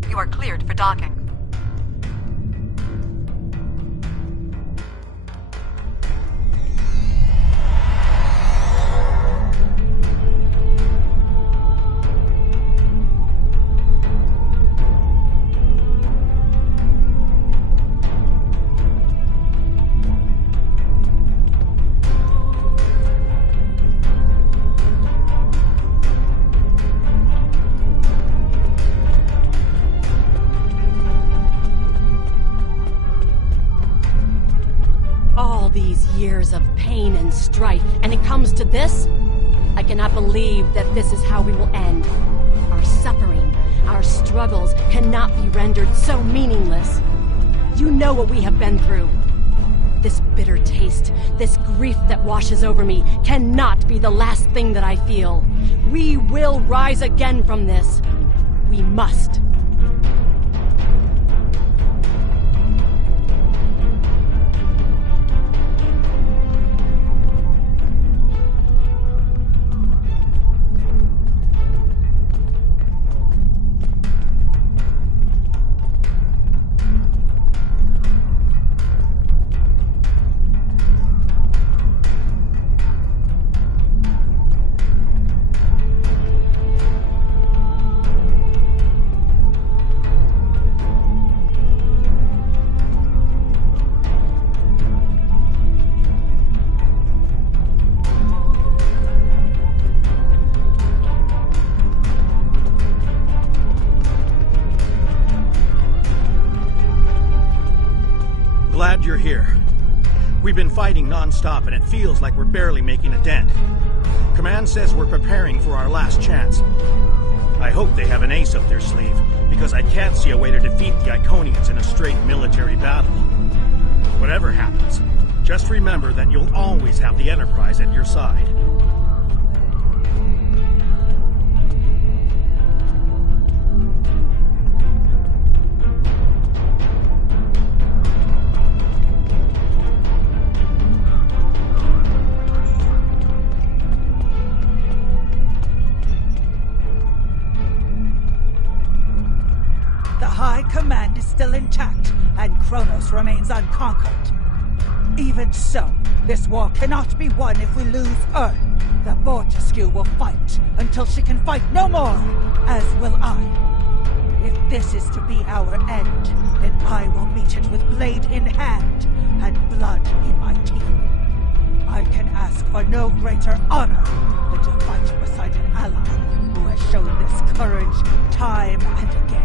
You are cleared for docking. These years of pain and strife, and it comes to this? I cannot believe that this is how we will end. Our suffering, our struggles cannot be rendered so meaningless. You know what we have been through. This bitter taste, this grief that washes over me, cannot be the last thing that I feel. We will rise again from this. We must. Glad you're here. We've been fighting non-stop and it feels like we're barely making a dent. Command says we're preparing for our last chance. I hope they have an ace up their sleeve, because I can't see a way to defeat the Iconians in a straight military battle. Whatever happens, just remember that you'll always have the Enterprise at your side. High Command is still intact, and Kronos remains unconquered. Even so, this war cannot be won if we lose Earth. The Vortisque will fight until she can fight no more, as will I. If this is to be our end, then I will meet it with blade in hand and blood in my teeth. I can ask for no greater honor than to fight beside an ally who has shown this courage time and again.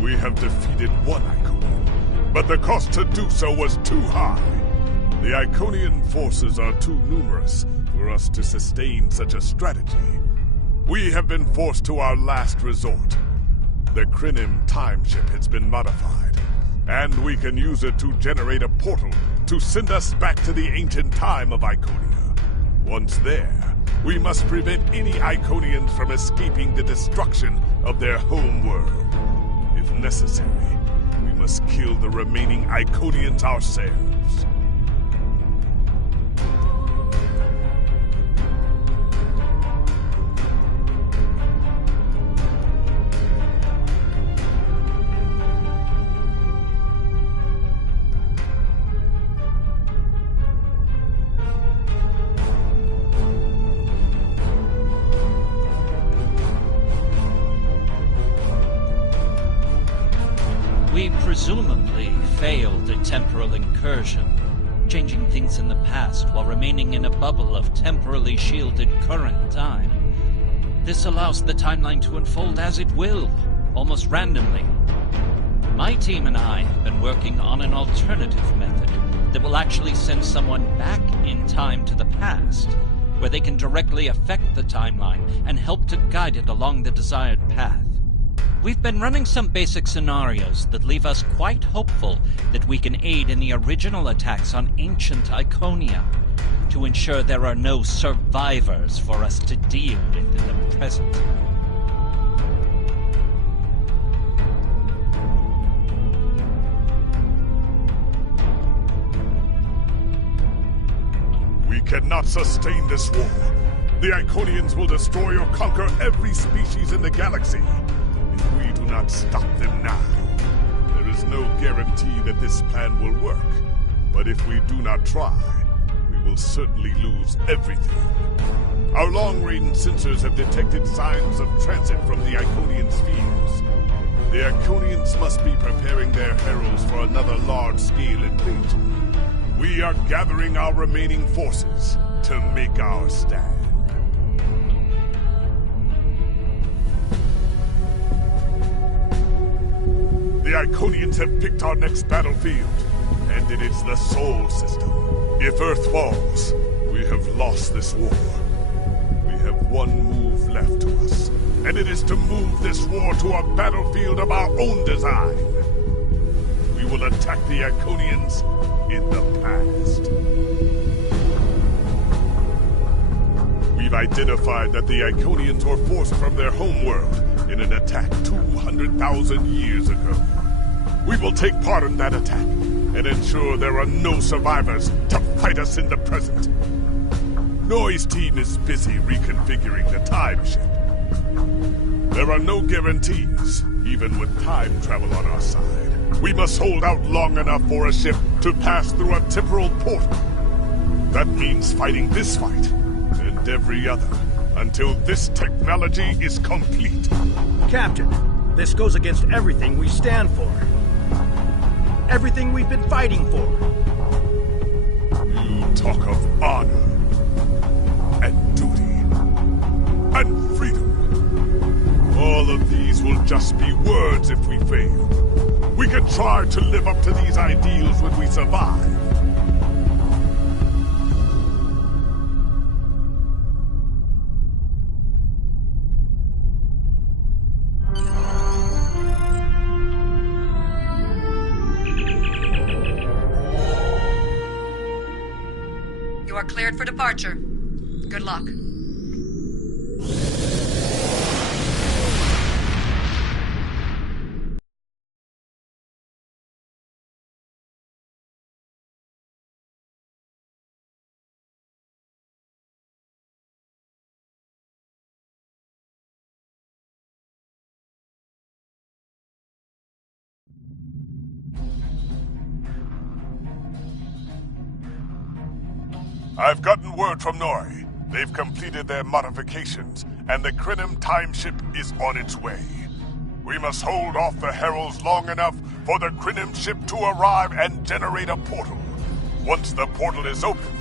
We have defeated one Iconian, but the cost to do so was too high. The Iconian forces are too numerous for us to sustain such a strategy. We have been forced to our last resort. The Krynim time ship has been modified, and we can use it to generate a portal to send us back to the ancient time of Iconia. Once there, we must prevent any Iconians from escaping the destruction of their home world. If necessary, we must kill the remaining Iconians ourselves. presumably failed a temporal incursion, changing things in the past while remaining in a bubble of temporally shielded current time. This allows the timeline to unfold as it will, almost randomly. My team and I have been working on an alternative method that will actually send someone back in time to the past, where they can directly affect the timeline and help to guide it along the desired path. We've been running some basic scenarios that leave us quite hopeful that we can aid in the original attacks on ancient Iconia, to ensure there are no survivors for us to deal with in the present. We cannot sustain this war. The Iconians will destroy or conquer every species in the galaxy. If we do not stop them now, there is no guarantee that this plan will work. But if we do not try, we will certainly lose everything. Our long-range sensors have detected signs of transit from the Iconian spheres. The Iconians must be preparing their heralds for another large-scale invasion. We are gathering our remaining forces to make our stand. The Iconians have picked our next battlefield, and it is the Sol System. If Earth falls, we have lost this war. We have one move left to us, and it is to move this war to a battlefield of our own design. We will attack the Iconians in the past. We've identified that the Iconians were forced from their homeworld in an attack 200,000 years ago. We will take part in that attack and ensure there are no survivors to fight us in the present. Noi's team is busy reconfiguring the time ship. There are no guarantees, even with time travel on our side. We must hold out long enough for a ship to pass through a temporal portal. That means fighting this fight and every other until this technology is complete. Captain, this goes against everything we stand for. Everything we've been fighting for. You talk of honor and duty and freedom. All of these will just be words if we fail. We can try to live up to these ideals when we survive. You are cleared for departure. Good luck. I've gotten word from Noi. They've completed their modifications, and the Krenim time ship is on its way. We must hold off the heralds long enough for the Krenim ship to arrive and generate a portal. Once the portal is open,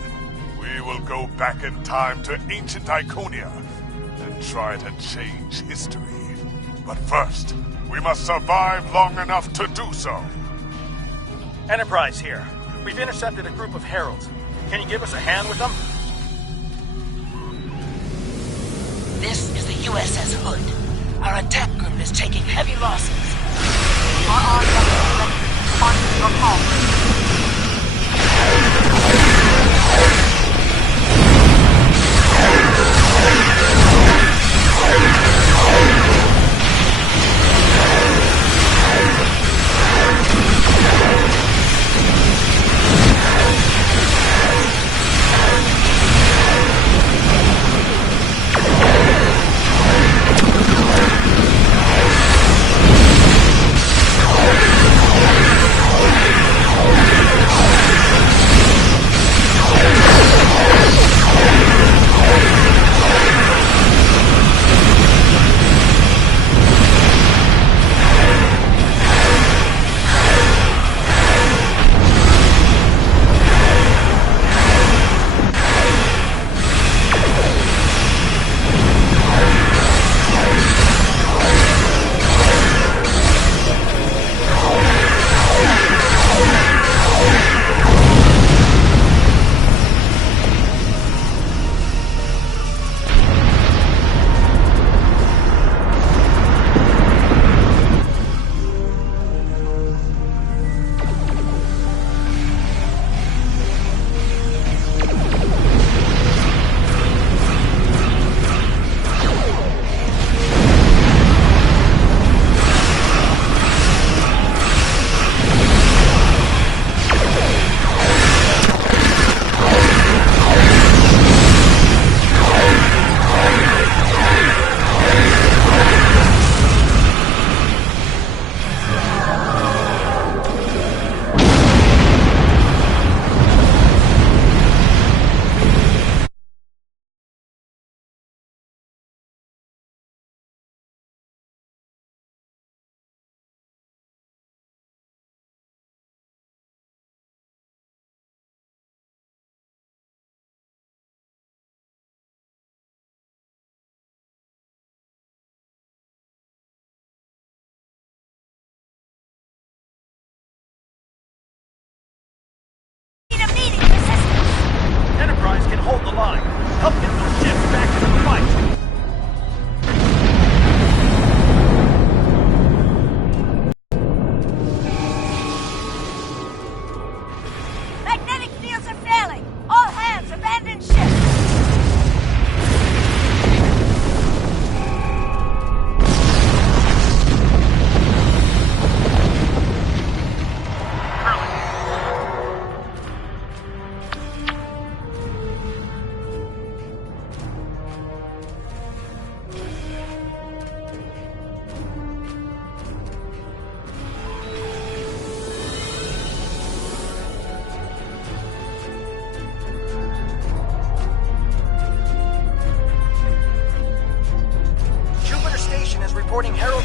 we will go back in time to ancient Iconia and try to change history. But first, we must survive long enough to do so. Enterprise here. We've intercepted a group of heralds. Can you give us a hand with them? This is the USS Hood. Our attack group is taking heavy losses. Our on your call. Yeah.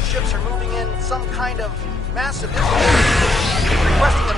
ships are moving in some kind of massive infantry, requesting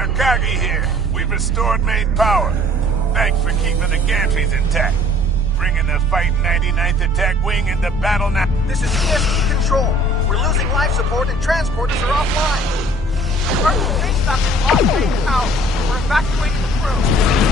Akagi here. We've restored main power. Thanks for keeping the gantries intact. Bringing the Fight 99th Attack Wing into battle now. This is EST Control. We're losing life support and transporters are offline. Our space dock is lost main power. We're evacuating the crew.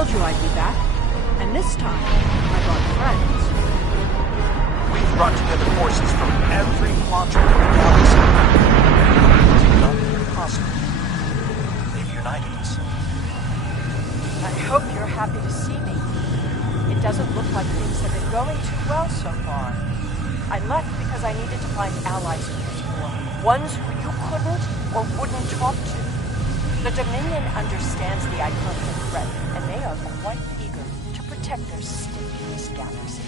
told you I'd be back. And this time, I brought friends. We've brought together forces from every quadrant of the galaxy. It's not impossible. They've united us. I hope you're happy to see me. It doesn't look like things have been going too well so far. I left because I needed to find allies for this war. Ones who you couldn't or wouldn't talk to. The Dominion understands the Iconian threat, and they are quite eager to protect their stake in this galaxy.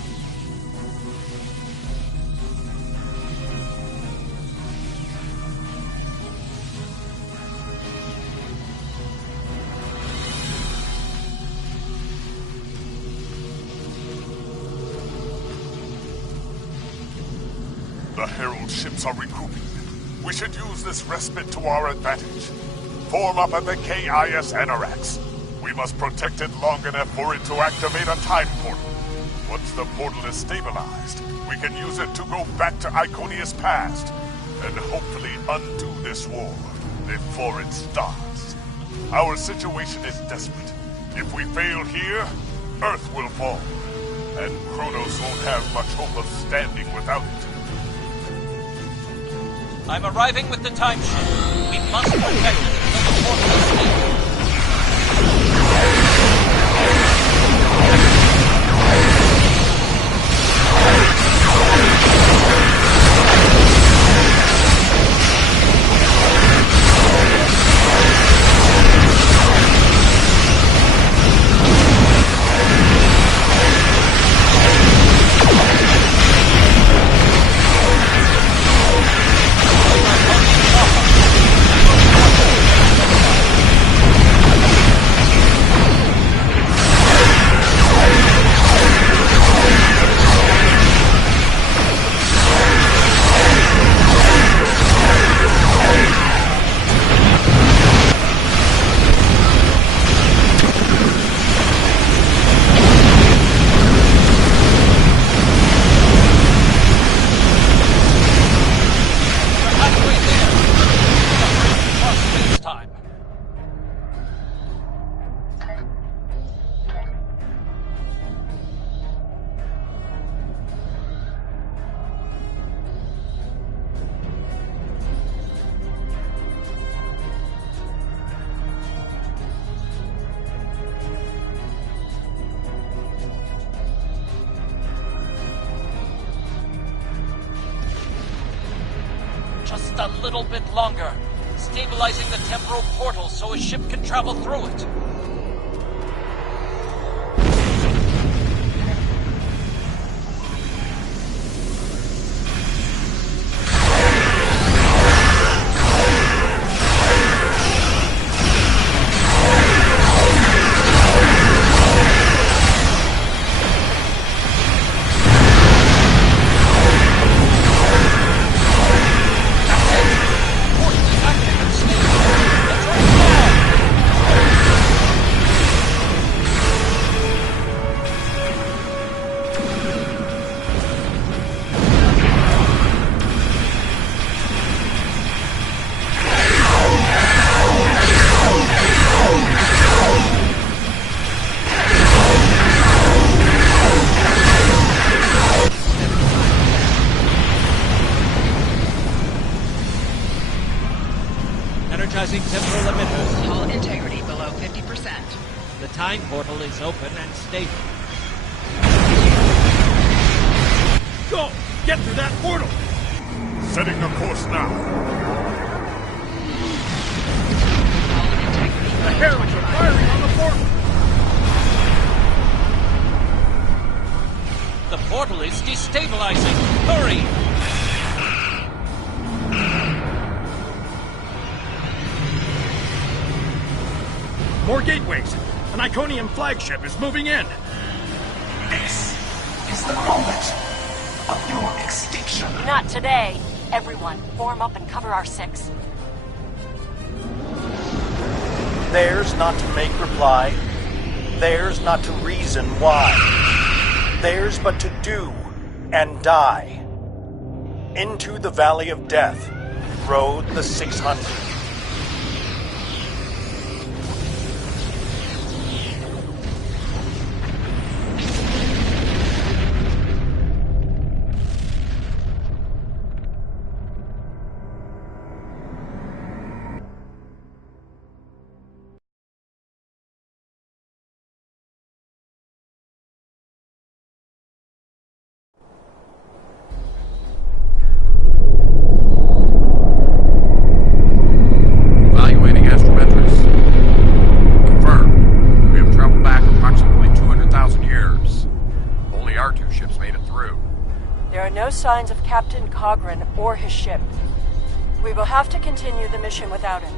The Herald ships are regrouping. We should use this respite to our advantage. Form up at the KIS Anorax. We must protect it long enough for it to activate a time portal. Once the portal is stabilized, we can use it to go back to Iconia's past and hopefully undo this war before it starts. Our situation is desperate. If we fail here, Earth will fall, and Kronos won't have much hope of standing without it. I'm arriving with the time ship. We must protect it until the portal is stable. Just a little bit longer. Stabilizing the temporal portal so a ship can travel through it. Energizing temporal emitters. Hull integrity below 50%. The time portal is open and stable. Go! Get through that portal! Setting the course now. The Heralds are firing on the portal! The portal is destabilizing. Hurry! More gateways! An Iconian flagship is moving in! This is the moment of your extinction. Not today. Everyone, form up and cover our six. Theirs not to make reply. Theirs not to reason why. Theirs but to do and die. Into the Valley of Death rode the 600. signs of Captain Cogran or his ship. We will have to continue the mission without him.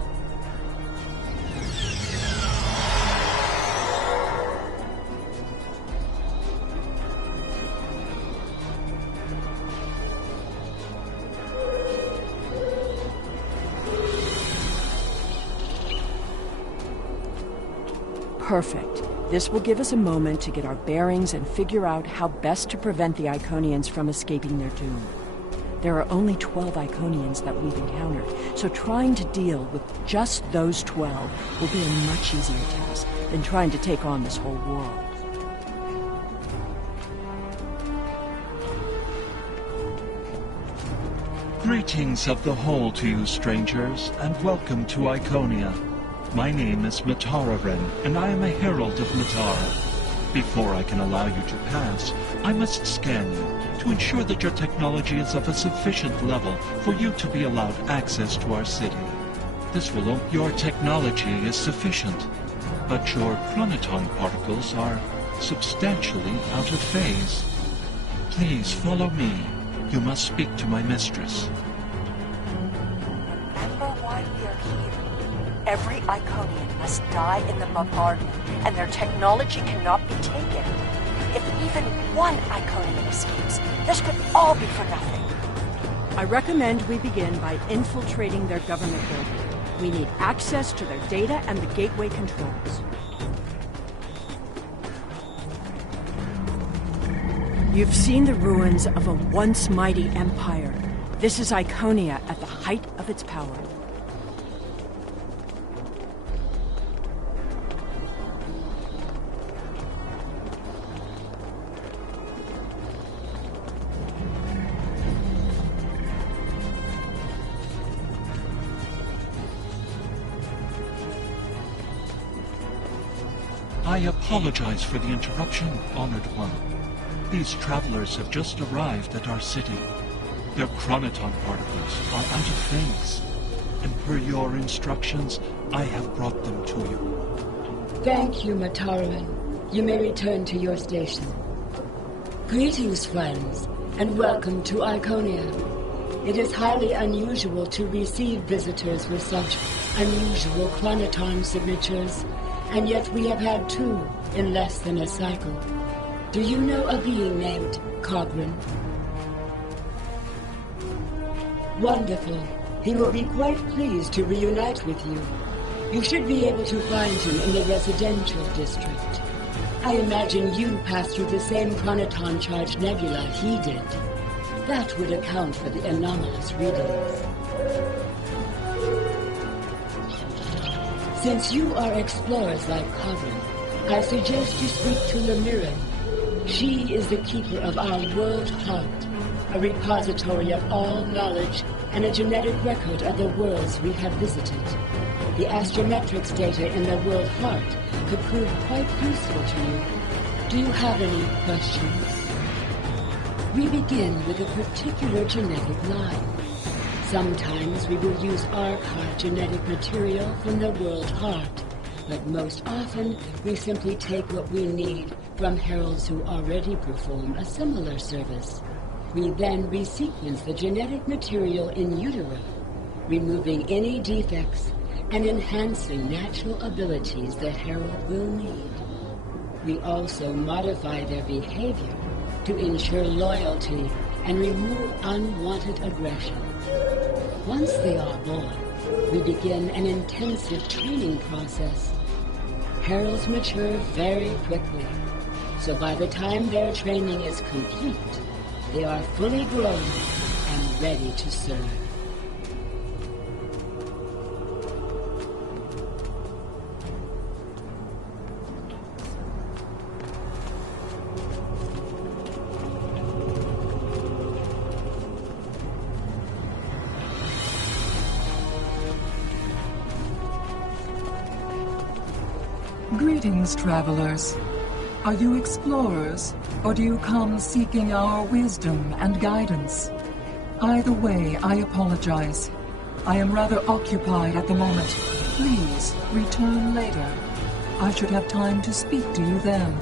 Perfect. This will give us a moment to get our bearings and figure out how best to prevent the Iconians from escaping their doom. There are only 12 Iconians that we've encountered, so trying to deal with just those 12 will be a much easier task than trying to take on this whole world. Greetings of the whole to you, strangers, and welcome to Iconia. My name is Matararen, and I am a herald of Matara. Before I can allow you to pass, I must scan you to ensure that your technology is of a sufficient level for you to be allowed access to our city. Your technology is sufficient, but your chronoton particles are substantially out of phase. Please follow me. You must speak to my mistress. Remember why we are here. Every Iconian must die in the bombardment, and their technology cannot be taken. If even one Iconian escapes, this could all be for nothing. I recommend we begin by infiltrating their government building. We need access to their data and the gateway controls. You've seen the ruins of a once mighty empire. This is Iconia at the height of its power. I apologize for the interruption, Honored One. These travelers have just arrived at our city. Their chronoton particles are out of phase, and per your instructions, I have brought them to you. Thank you, Mataran. You may return to your station. Greetings, friends, and welcome to Iconia. It is highly unusual to receive visitors with such unusual chronoton signatures, and yet we have had 2 in less than a cycle. Do you know a being named Cogran? Wonderful. He will be quite pleased to reunite with you. You should be able to find him in the residential district. I imagine you passed through the same chronoton-charged nebula he did. That would account for the anomalous readings. Since you are explorers like Cogran, I suggest you speak to Lemiran. She is the keeper of our world heart, a repository of all knowledge and a genetic record of the worlds we have visited. The astrometrics data in the world heart could prove quite useful to you. Do you have any questions? We begin with a particular genetic line. Sometimes we will use archived genetic material from the world heart, but most often we simply take what we need from heralds who already perform a similar service. We then resequence the genetic material in utero, removing any defects and enhancing natural abilities the herald will need. We also modify their behavior to ensure loyalty and remove unwanted aggression. Once they are born, we begin an intensive training process. Heralds mature very quickly, so by the time their training is complete, they are fully grown and ready to serve. Greetings, travelers. Are you explorers, or do you come seeking our wisdom and guidance? Either way, I apologize. I am rather occupied at the moment. Please, return later. I should have time to speak to you then.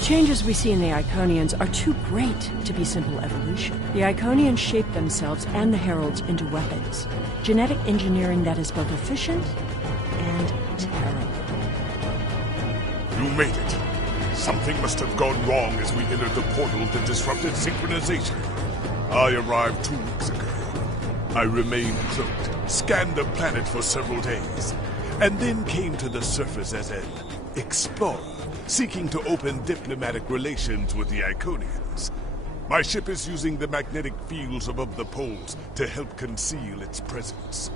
changes we see in the Iconians are too great to be simple evolution. The Iconians shape themselves and the Heralds into weapons. Genetic engineering that is both efficient and terrible. You made it. Something must have gone wrong as we entered the portal that disrupted synchronization. I arrived 2 weeks ago. I remained cloaked, scanned the planet for several days, and then came to the surface as an explorer, seeking to open diplomatic relations with the Iconians. My ship is using the magnetic fields above the poles to help conceal its presence.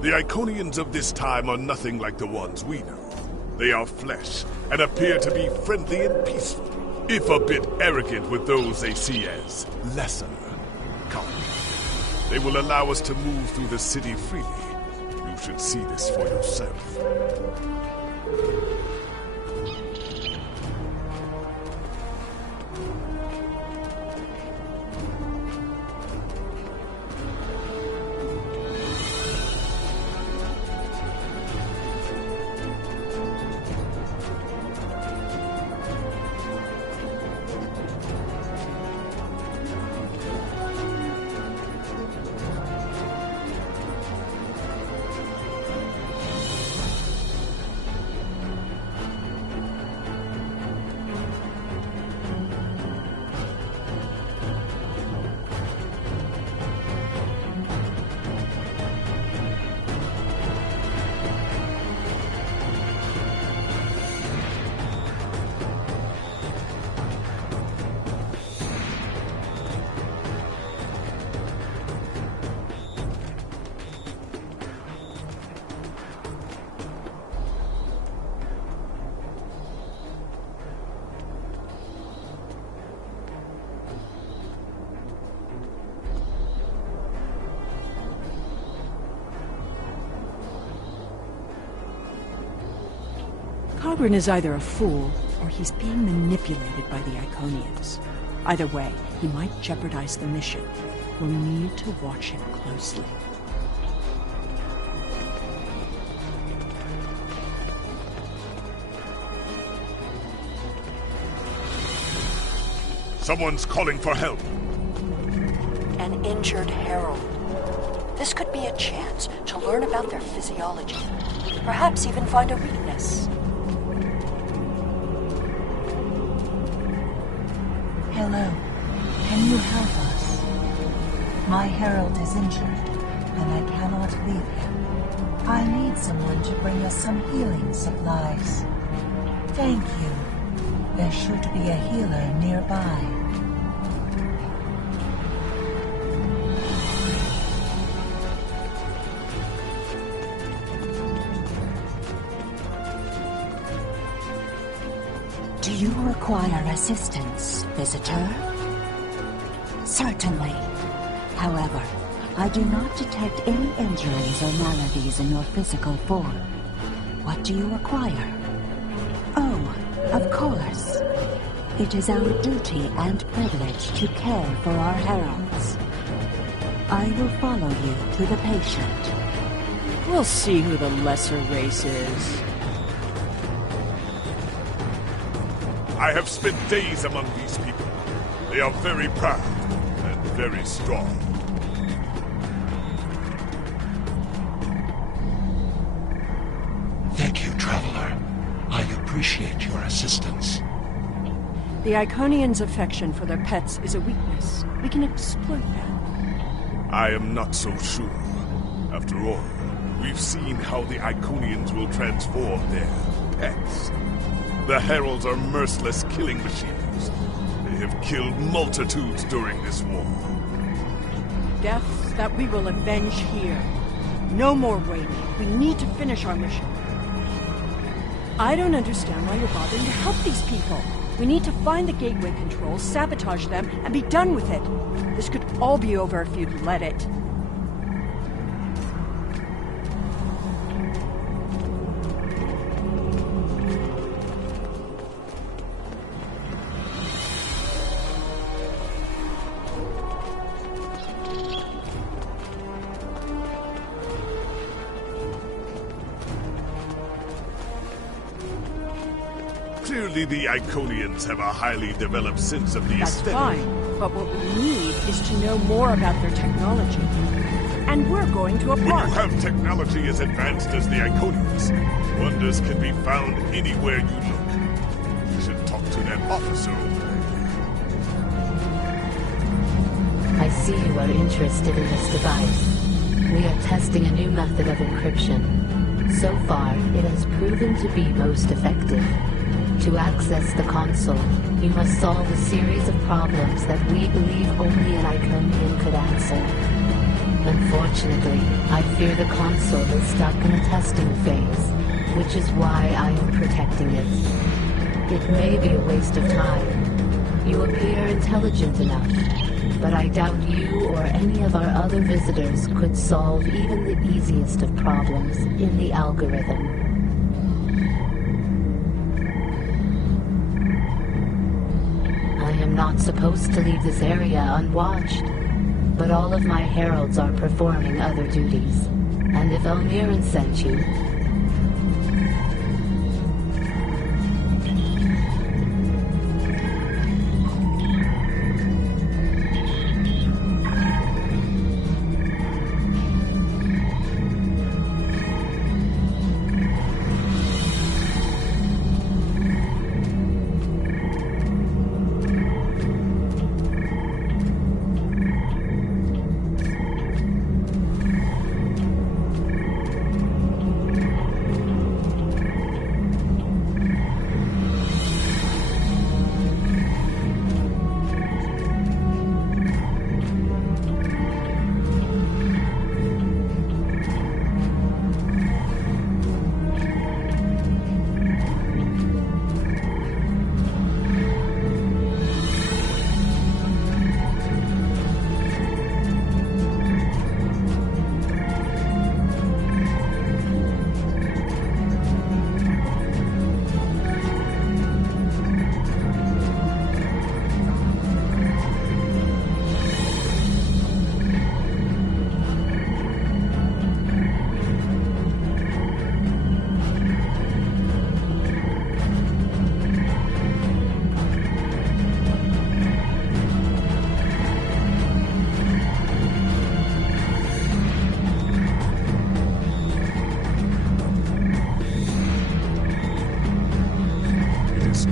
The Iconians of this time are nothing like the ones we know. They are flesh, and appear to be friendly and peaceful, if a bit arrogant with those they see as lesser. Come. They will allow us to move through the city freely. You should see this for yourself. Cogran is either a fool, or he's being manipulated by the Iconians. Either way, he might jeopardize the mission. We'll need to watch him closely. Someone's calling for help. An injured herald. This could be a chance to learn about their physiology. Perhaps even find a weakness. Hello. Can you help us? My herald is injured, and I cannot leave him. I need someone to bring us some healing supplies. Thank you. There should be a healer nearby. Do you require assistance, visitor? Certainly. However, I do not detect any injuries or maladies in your physical form. What do you require? Oh, of course. It is our duty and privilege to care for our heralds. I will follow you to the patient. We'll see who the lesser race is. I have spent days among these people. They are very proud and very strong. Thank you, Traveler. I appreciate your assistance. The Iconians' affection for their pets is a weakness. We can exploit that. I am not so sure. After all, we've seen how the Iconians will transform their pets. The Heralds are merciless killing machines. They have killed multitudes during this war. Deaths that we will avenge here. No more waiting. We need to finish our mission. I don't understand why you're bothering to help these people. We need to find the gateway controls, sabotage them, and be done with it. This could all be over if you'd let it. Clearly the Iconians have a highly developed sense of the That's aesthetic. fine, but what we need is to know more about their technology. And we're going to a When park. you have technology as advanced as the Iconians, wonders can be found anywhere you look. You should talk to that officer over there. I see you are interested in this device. We are testing a new method of encryption. So far, it has proven to be most effective. To access the console, you must solve a series of problems that we believe only an Iconian could answer. Unfortunately, I fear the console is stuck in a testing phase, which is why I am protecting it. It may be a waste of time. You appear intelligent enough, but I doubt you or any of our other visitors could solve even the easiest of problems in the algorithm. I am not supposed to leave this area unwatched, but all of my heralds are performing other duties. And if Elmiran sent you,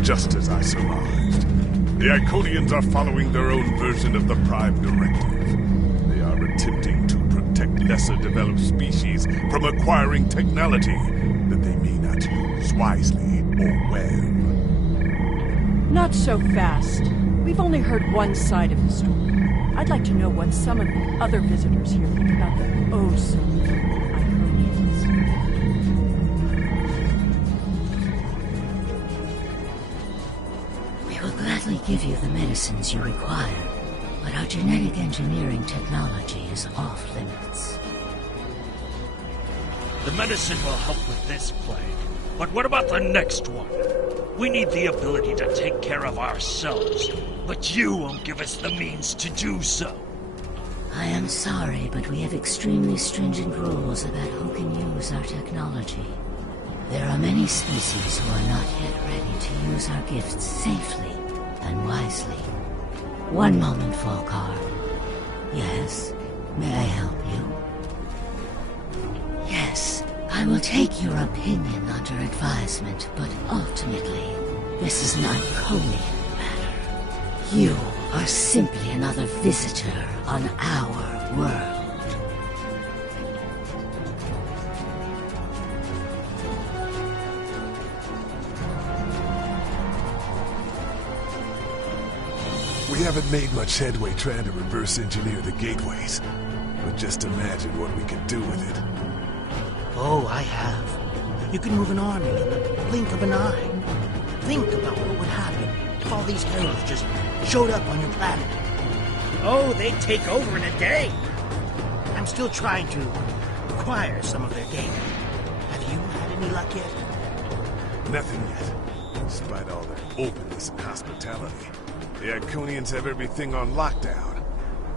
Just as I surmised. The Iconians are following their own version of the Prime Directive. They are attempting to protect lesser developed species from acquiring technology that they may not use wisely or well. Not so fast. We've only heard one side of the story. I'd like to know what some of the other visitors here think about the oh-so-little Iconians. We will gladly give you the medicines you require, but our genetic engineering technology is off limits. The medicine will help with this plague, but what about the next one? We need the ability to take care of ourselves, but you won't give us the means to do so. I am sorry, but we have extremely stringent rules about who can use our technology. There are many species who are not yet ready to use our gifts safely and wisely. One moment, Volkar. Yes, may I help you? Yes, I will take your opinion under advisement, but ultimately, this is an Iconian matter. You are simply another visitor on our world. We haven't made much headway trying to reverse engineer the gateways, but just imagine what we could do with it. Oh, I have. You could move an army in the blink of an eye. Think about what would happen if all these heralds just showed up on your planet. Oh, they'd take over in a day. I'm still trying to acquire some of their data. Have you had any luck yet? Nothing yet. Despite all their openness and hospitality, the Iconians have everything on lockdown.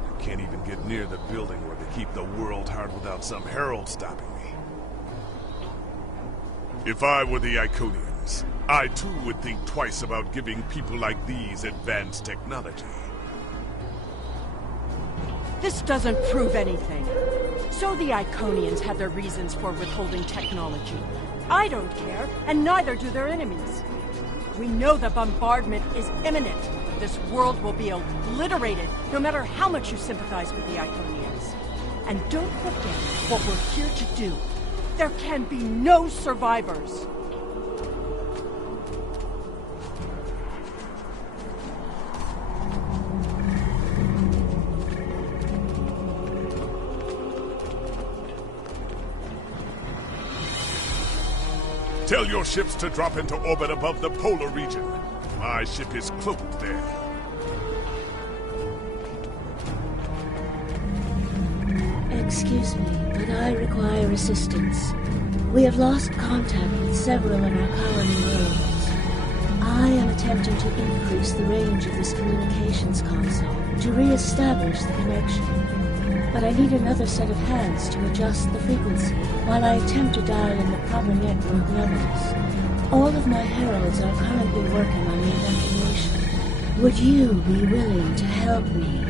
I can't even get near the building where they keep the world heart without some herald stopping me. If I were the Iconians, I too would think twice about giving people like these advanced technology. This doesn't prove anything. So the Iconians have their reasons for withholding technology. I don't care, and neither do their enemies. We know the bombardment is imminent. This world will be obliterated, no matter how much you sympathize with the Iconians. And don't forget what we're here to do. There can be no survivors. Tell your ships to drop into orbit above the polar region. My ship is cloaked there. Excuse me, but I require assistance. We have lost contact with several of our colony worlds. I am attempting to increase the range of this communications console to re-establish the connection. But I need another set of hands to adjust the frequency while I attempt to dial in the proper network levels. All of my heralds are currently working on the evacuation. Would you be willing to help me?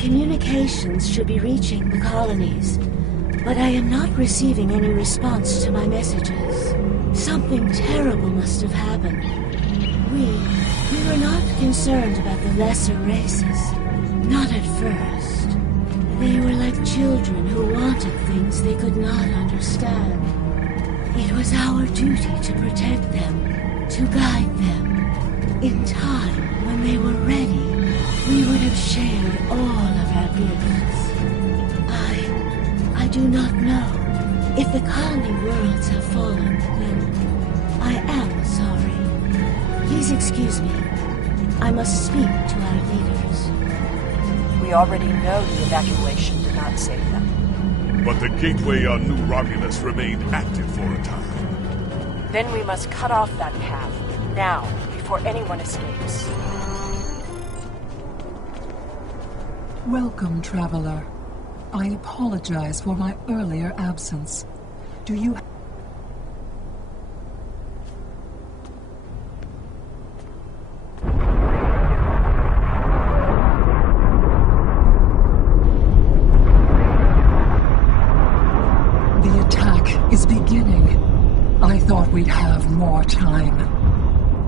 Communications should be reaching the colonies, but I am not receiving any response to my messages. Something terrible must have happened. We were not concerned about the lesser races. Not at first. They were like children who wanted things they could not understand. It was our duty to protect them, to guide them. In time, when they were ready, we would have shared all of our gifts. I do not know. If the colony worlds have fallen, then I am sorry. Please excuse me. I must speak to our leaders. We already know the evacuation did not save them. But the gateway on New Romulus remained active for a time. Then we must cut off that path, now, before anyone escapes. Welcome, traveler. I apologize for my earlier absence. Do you... The attack is beginning. I thought we'd have more time.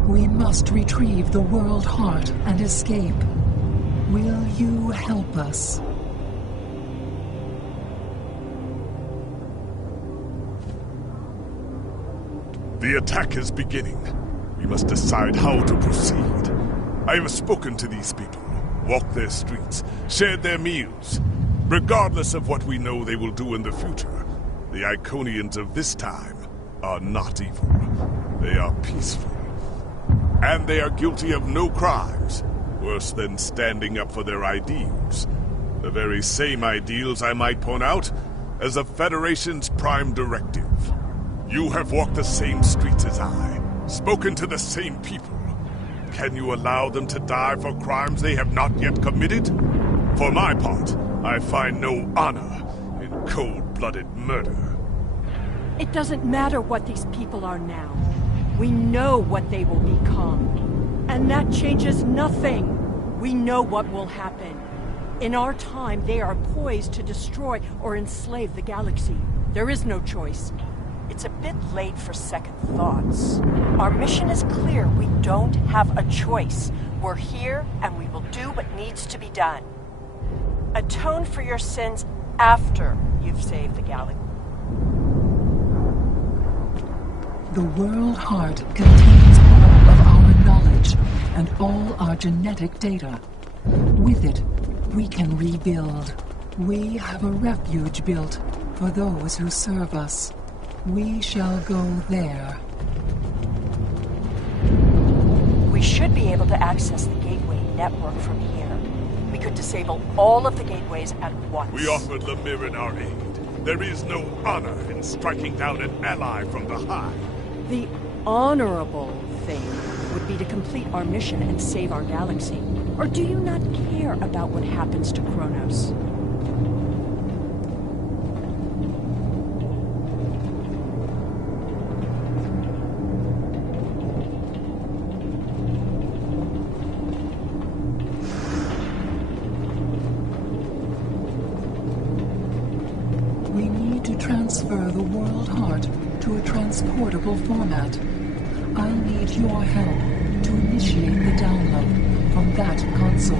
We must retrieve the world heart and escape. Will you help us? The attack is beginning. We must decide how to proceed. I have spoken to these people, walked their streets, shared their meals. Regardless of what we know they will do in the future, the Iconians of this time are not evil. They are peaceful. And they are guilty of no crimes. Worse than standing up for their ideals. The very same ideals, I might point out, as the Federation's prime directive. You have walked the same streets as I, spoken to the same people. Can you allow them to die for crimes they have not yet committed? For my part, I find no honor in cold-blooded murder. It doesn't matter what these people are now. We know what they will become. And that changes nothing. We know what will happen. In our time, they are poised to destroy or enslave the galaxy. There is no choice. It's a bit late for second thoughts. Our mission is clear. We don't have a choice. We're here, and we will do what needs to be done. Atone for your sins after you've saved the galaxy. The World Heart contains all of our knowledge and all our genetic data. With it, we can rebuild. We have a refuge built for those who serve us. We shall go there. We should be able to access the gateway network from here. We could disable all of the gateways at once. We offered Lemirin our aid. There is no honor in striking down an ally from the Hive. The honorable thing would be to complete our mission and save our galaxy. Or do you not care about what happens to Kronos? We need to transfer the World Heart to a transportable format. I'll need your help to initiate the download from that console.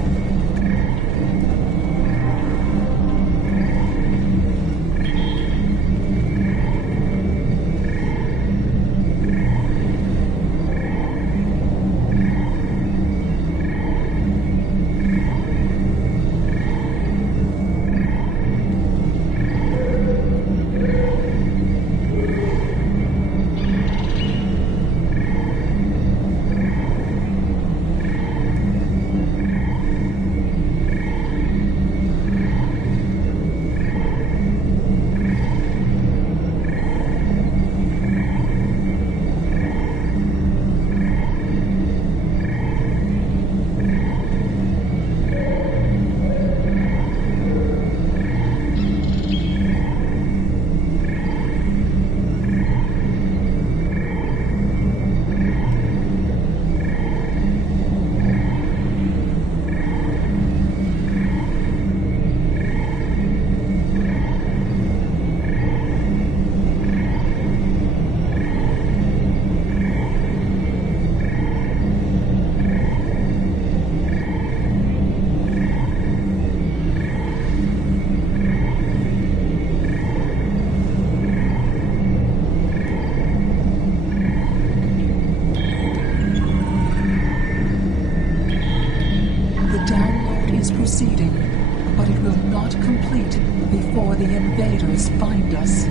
Proceeding, but it will not complete before the invaders find us.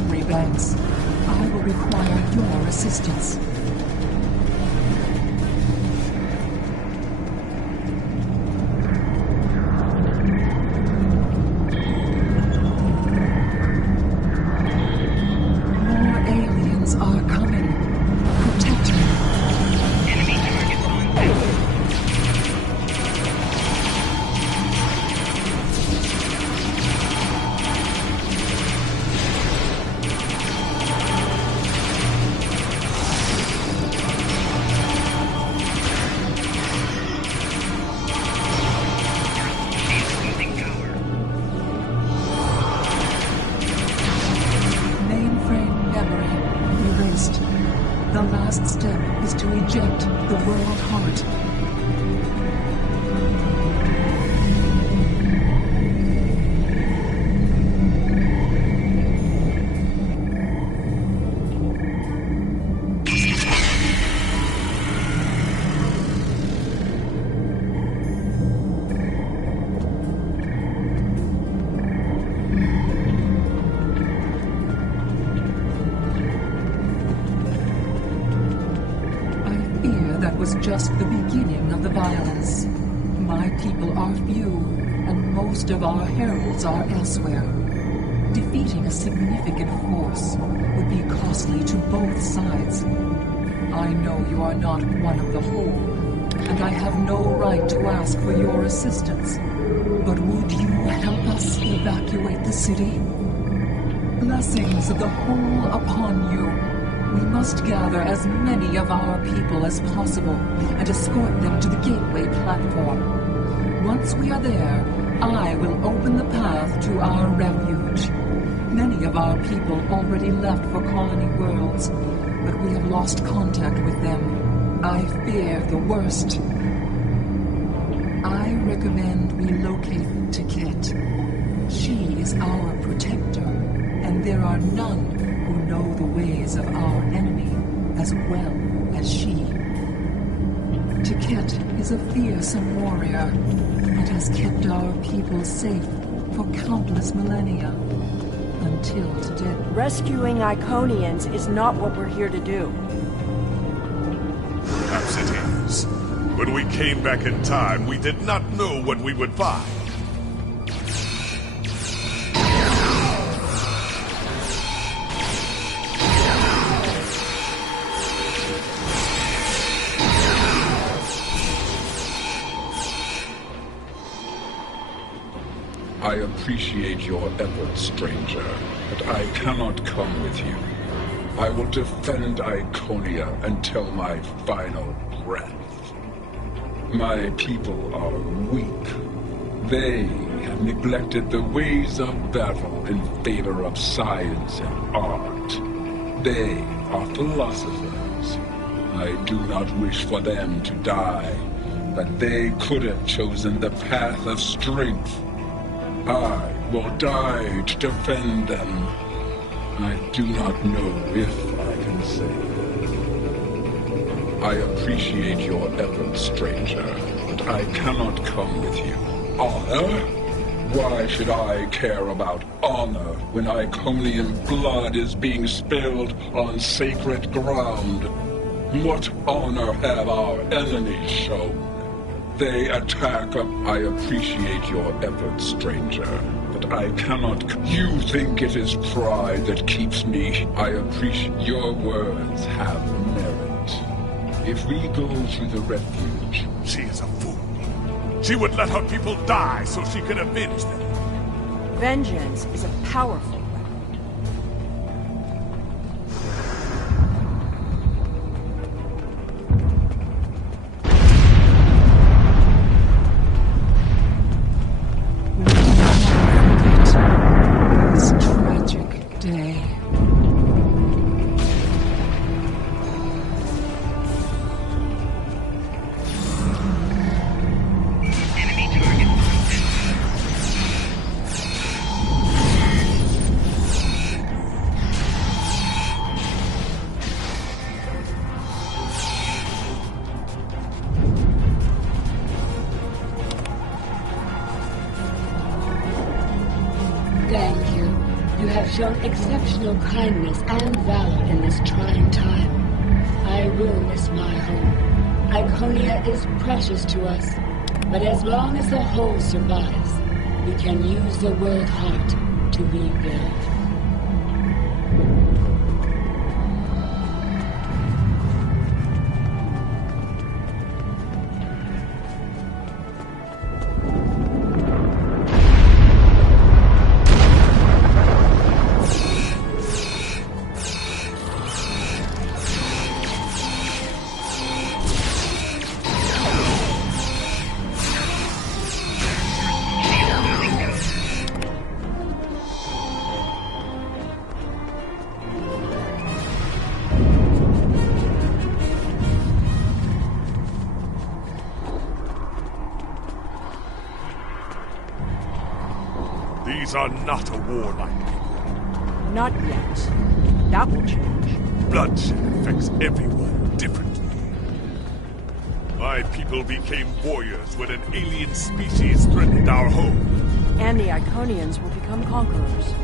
memory banks. I will require your assistance. More aliens are coming. Protect me. Enemy targets on board. Mainframe memory erased. The last step is to eject the world heart. That was just the beginning of the violence. My people are few, and most of our heralds are elsewhere. Defeating a significant force would be costly to both sides. I know you are not one of the whole, and I have no right to ask for your assistance. But would you help us evacuate the city? Blessings of the whole upon you. We must gather as many of our people as possible and escort them to the gateway platform. Once we are there, I will open the path to our refuge. Many of our people already left for Colony Worlds, but we have lost contact with them. I fear the worst. I recommend we locate Tiket. She is our protector, and there are none who know the ways of our enemy as well as she. Tiket is a fearsome warrior and has kept our people safe for countless millennia until today. Rescuing Iconians is not what we're here to do. Perhaps it is. When we came back in time, we did not know what we would find. I appreciate your efforts, stranger, but I cannot come with you. I will defend Iconia until my final breath. My people are weak. They have neglected the ways of battle in favor of science and art. They are philosophers. I do not wish for them to die, but they could have chosen the path of strength. I will die to defend them. I do not know if I can save. I appreciate your efforts, stranger, but I cannot come with you. Honor? Why should I care about honor when Iconian blood is being spilled on sacred ground? What honor have our enemies shown? They attack up. I appreciate your efforts, stranger, but I cannot. You think it is pride that keeps me. I appreciate your words have merit. If we go to the refuge, she is a fool. She would let her people die so she could avenge them. Vengeance is a powerful weapon. Thank you. You have shown exceptional kindness and valor in this trying time. I will miss my home. Iconia is precious to us, but as long as the whole survives, we can use the world heart to rebuild. These are not a warlike people. Not yet. That will change. Bloodshed affects everyone differently. My people became warriors when an alien species threatened our home. And the Iconians will become conquerors.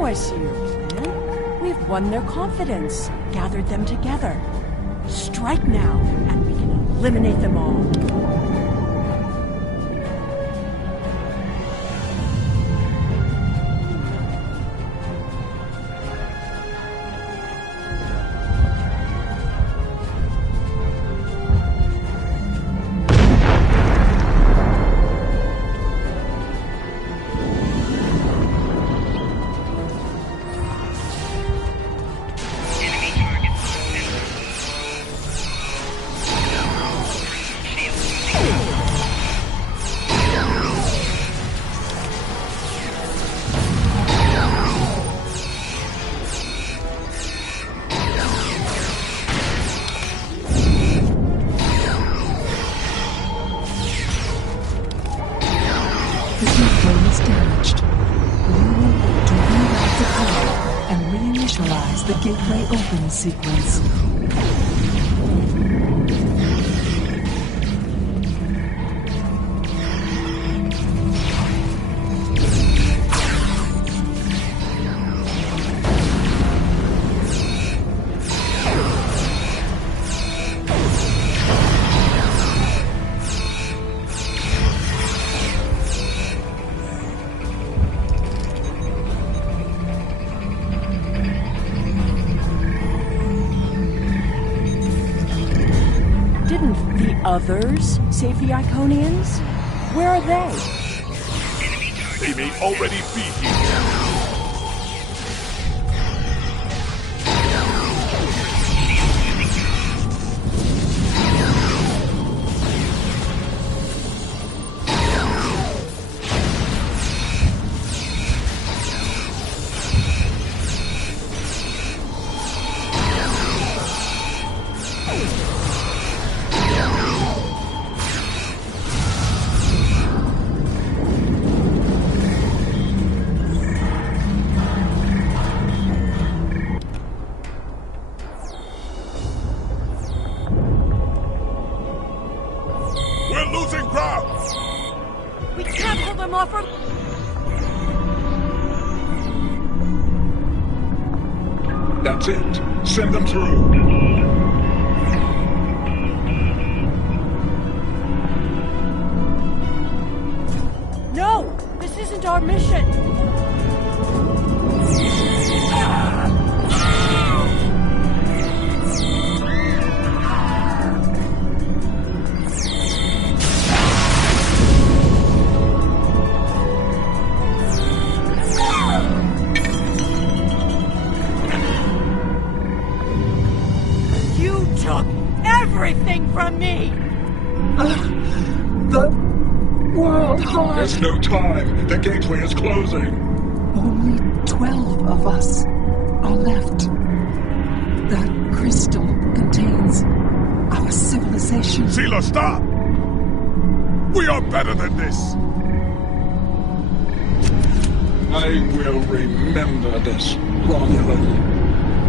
I see your plan. We've won their confidence, gathered them together. Strike now, and we can eliminate them all. The gateway open sequence. Others save the Iconians? Where are they? They may already be here. That's it. Send them through. No! This isn't our mission! You took everything from me! The World Heart. There's no time. The gateway is closing. Only 12 of us are left. That crystal contains our civilization. Sheila, stop! We are better than this! I will remember this, Romulan.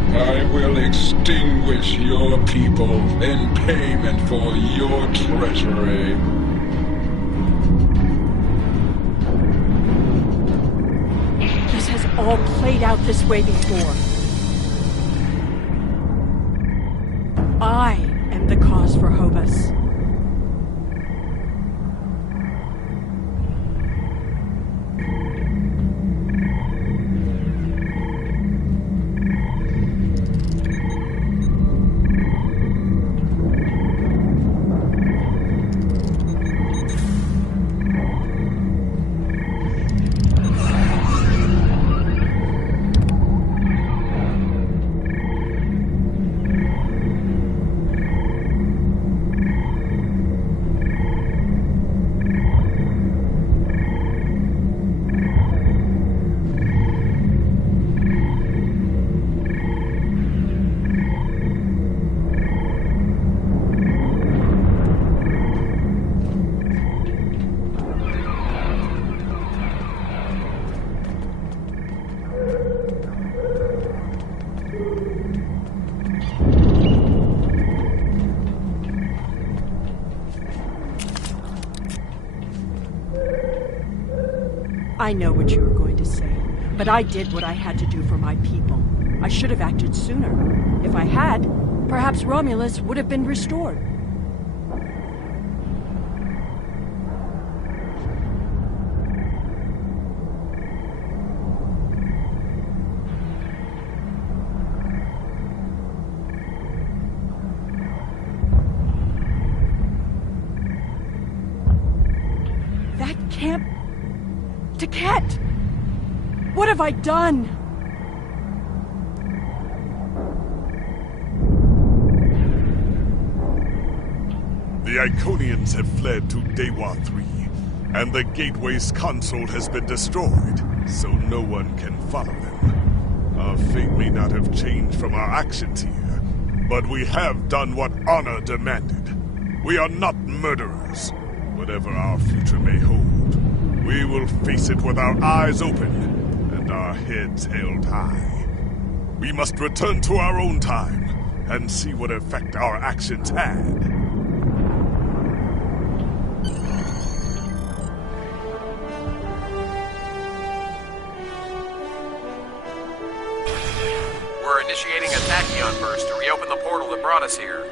I will extinguish your people in payment for your treachery. This has all played out this way before. I am the cause for Hobus. I know what you were going to say, but I did what I had to do for my people. I should have acted sooner. If I had, perhaps Romulus would have been restored. That camp... Taket! What have I done? The Iconians have fled to Dewa 3, and the Gateway's console has been destroyed, so no one can follow them. Our fate may not have changed from our actions here, but we have done what honor demanded. We are not murderers. Whatever our future may hold, we will face it with our eyes open and our heads held high. We must return to our own time and see what effect our actions had. We're initiating a tachyon burst to reopen the portal that brought us here.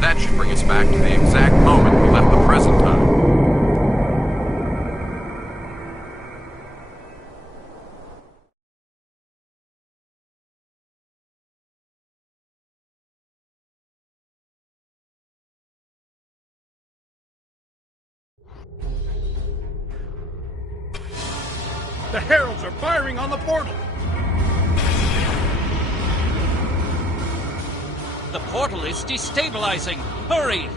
That should bring us back to the exact moment we left the present time. The heralds are firing on the portal! The portal is destabilizing! Hurry!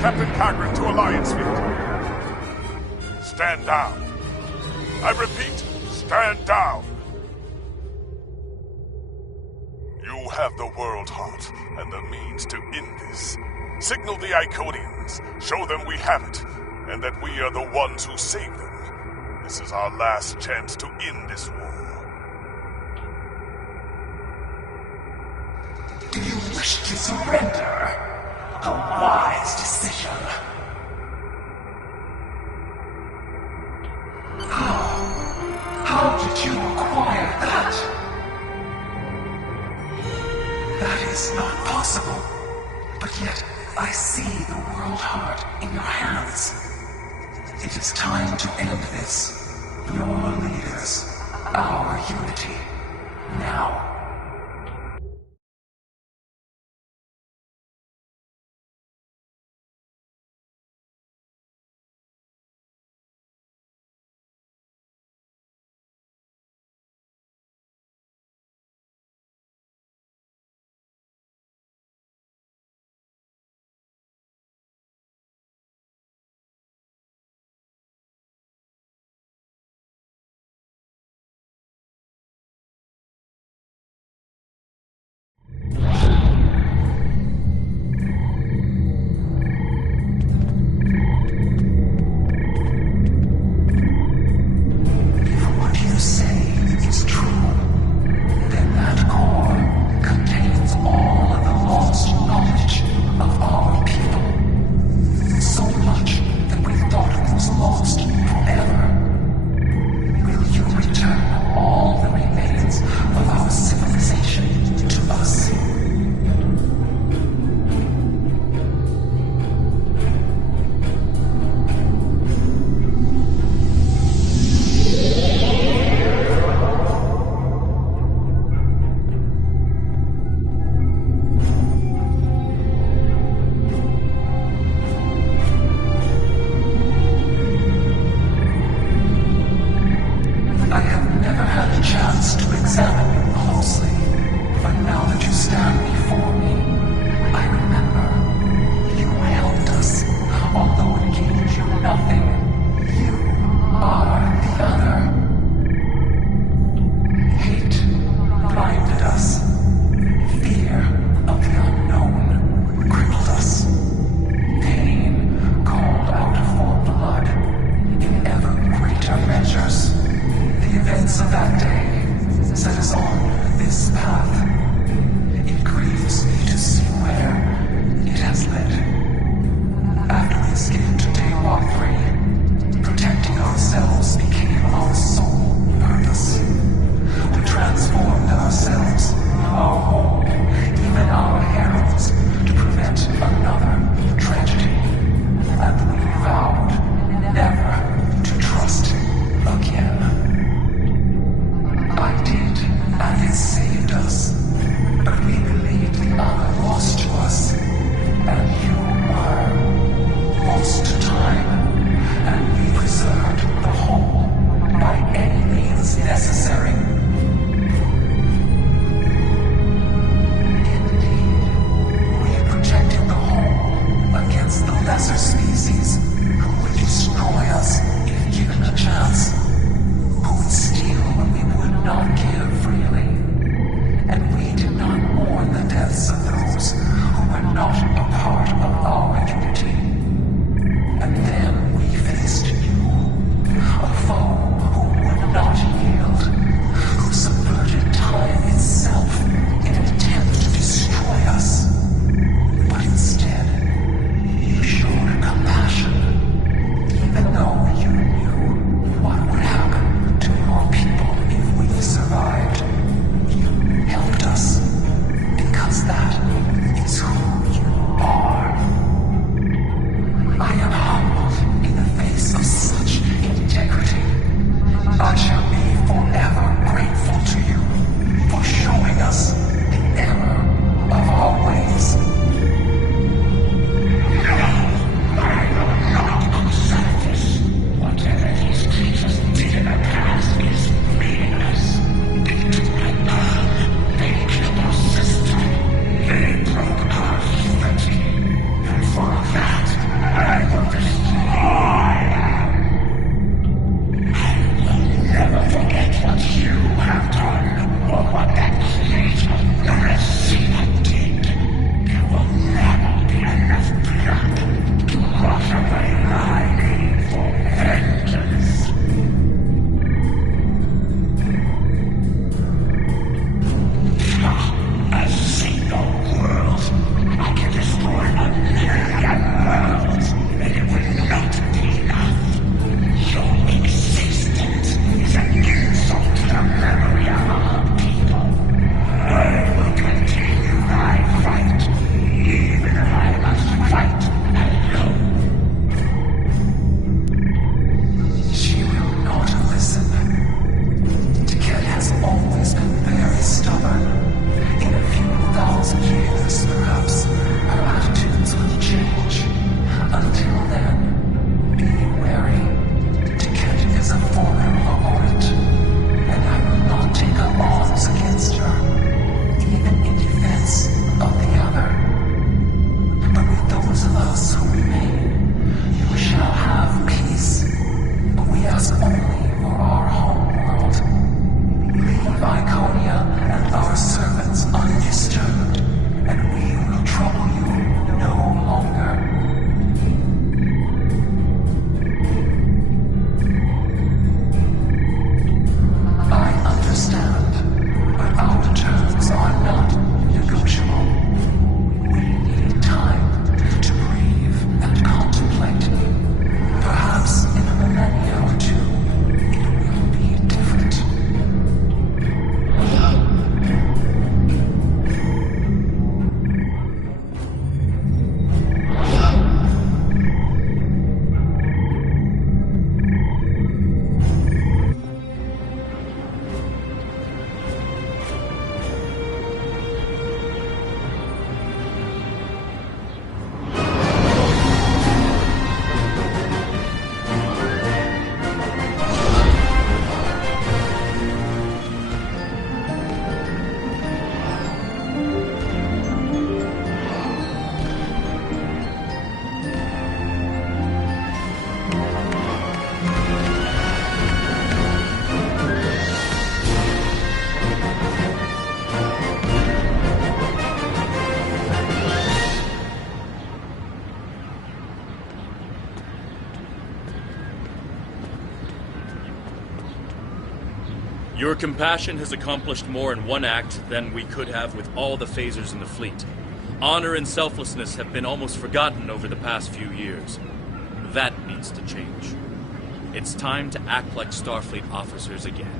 Captain Cagrin to Alliance Fleet. Stand down. I repeat, stand down. You have the World Heart and the means to end this. Signal the Iconians, show them we have it, and that we are the ones who save them. This is our last chance to end this war. surrender. A wise decision. How did you acquire that? That is not possible. But yet, I see the world heart in your hands. It is time to end this. Your leaders, our unity. Now. Your compassion has accomplished more in one act than we could have with all the phasers in the fleet. Honor and selflessness have been almost forgotten over the past few years. That needs to change. It's time to act like Starfleet officers again.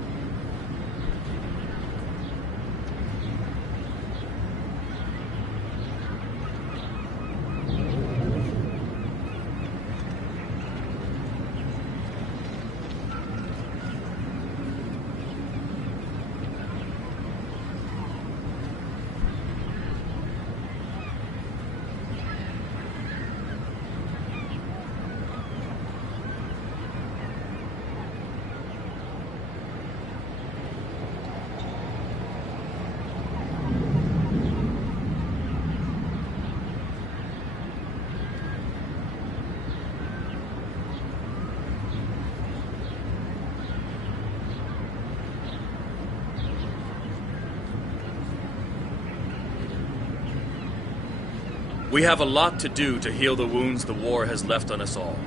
We have a lot to do to heal the wounds the war has left on us all.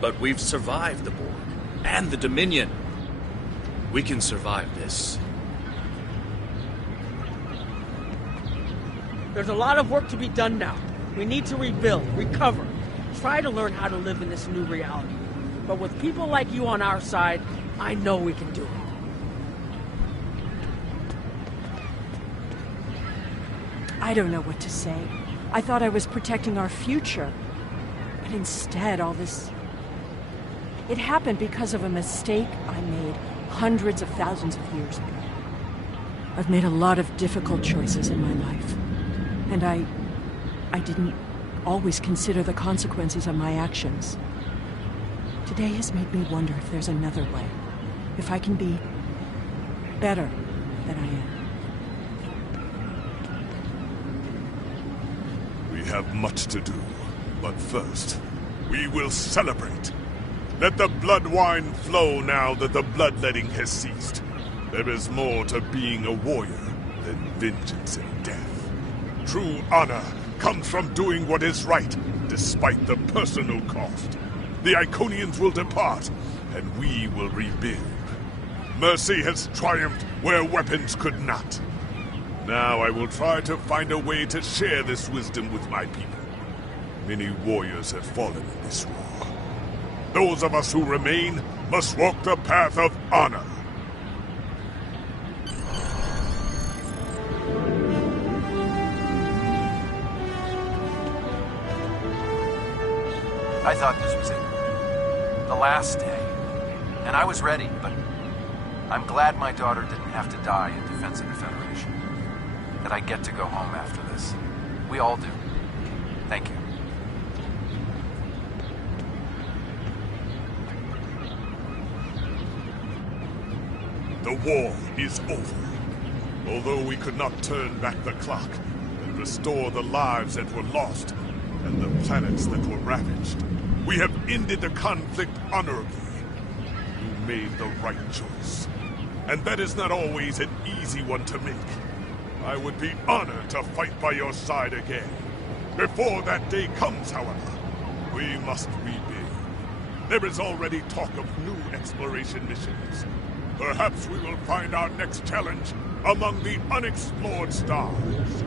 But we've survived the Borg and the Dominion. We can survive this. There's a lot of work to be done now. We need to rebuild, recover, try to learn how to live in this new reality. But with people like you on our side, I know we can do it. I don't know what to say. I thought I was protecting our future. But instead, all this... It happened because of a mistake I made hundreds of thousands of years ago. I've made a lot of difficult choices in my life. And I didn't always consider the consequences of my actions. Today has made me wonder if there's another way. If I can be better than I am. We have much to do, but first, we will celebrate. Let the blood wine flow now that the bloodletting has ceased. There is more to being a warrior than vengeance and death. True honor comes from doing what is right, despite the personal cost. The Iconians will depart, and we will rebuild. Mercy has triumphed where weapons could not. Now I will try to find a way to share this wisdom with my people. Many warriors have fallen in this war. Those of us who remain must walk the path of honor. I thought this was it. The last day. And I was ready, but I'm glad my daughter didn't have to die in defense of the Federation. That I get to go home after this. We all do. Thank you. The war is over. Although we could not turn back the clock and restore the lives that were lost and the planets that were ravaged, we have ended the conflict honorably. You made the right choice. And that is not always an easy one to make. I would be honored to fight by your side again. Before that day comes, however, we must rebuild. There is already talk of new exploration missions. Perhaps we will find our next challenge among the unexplored stars.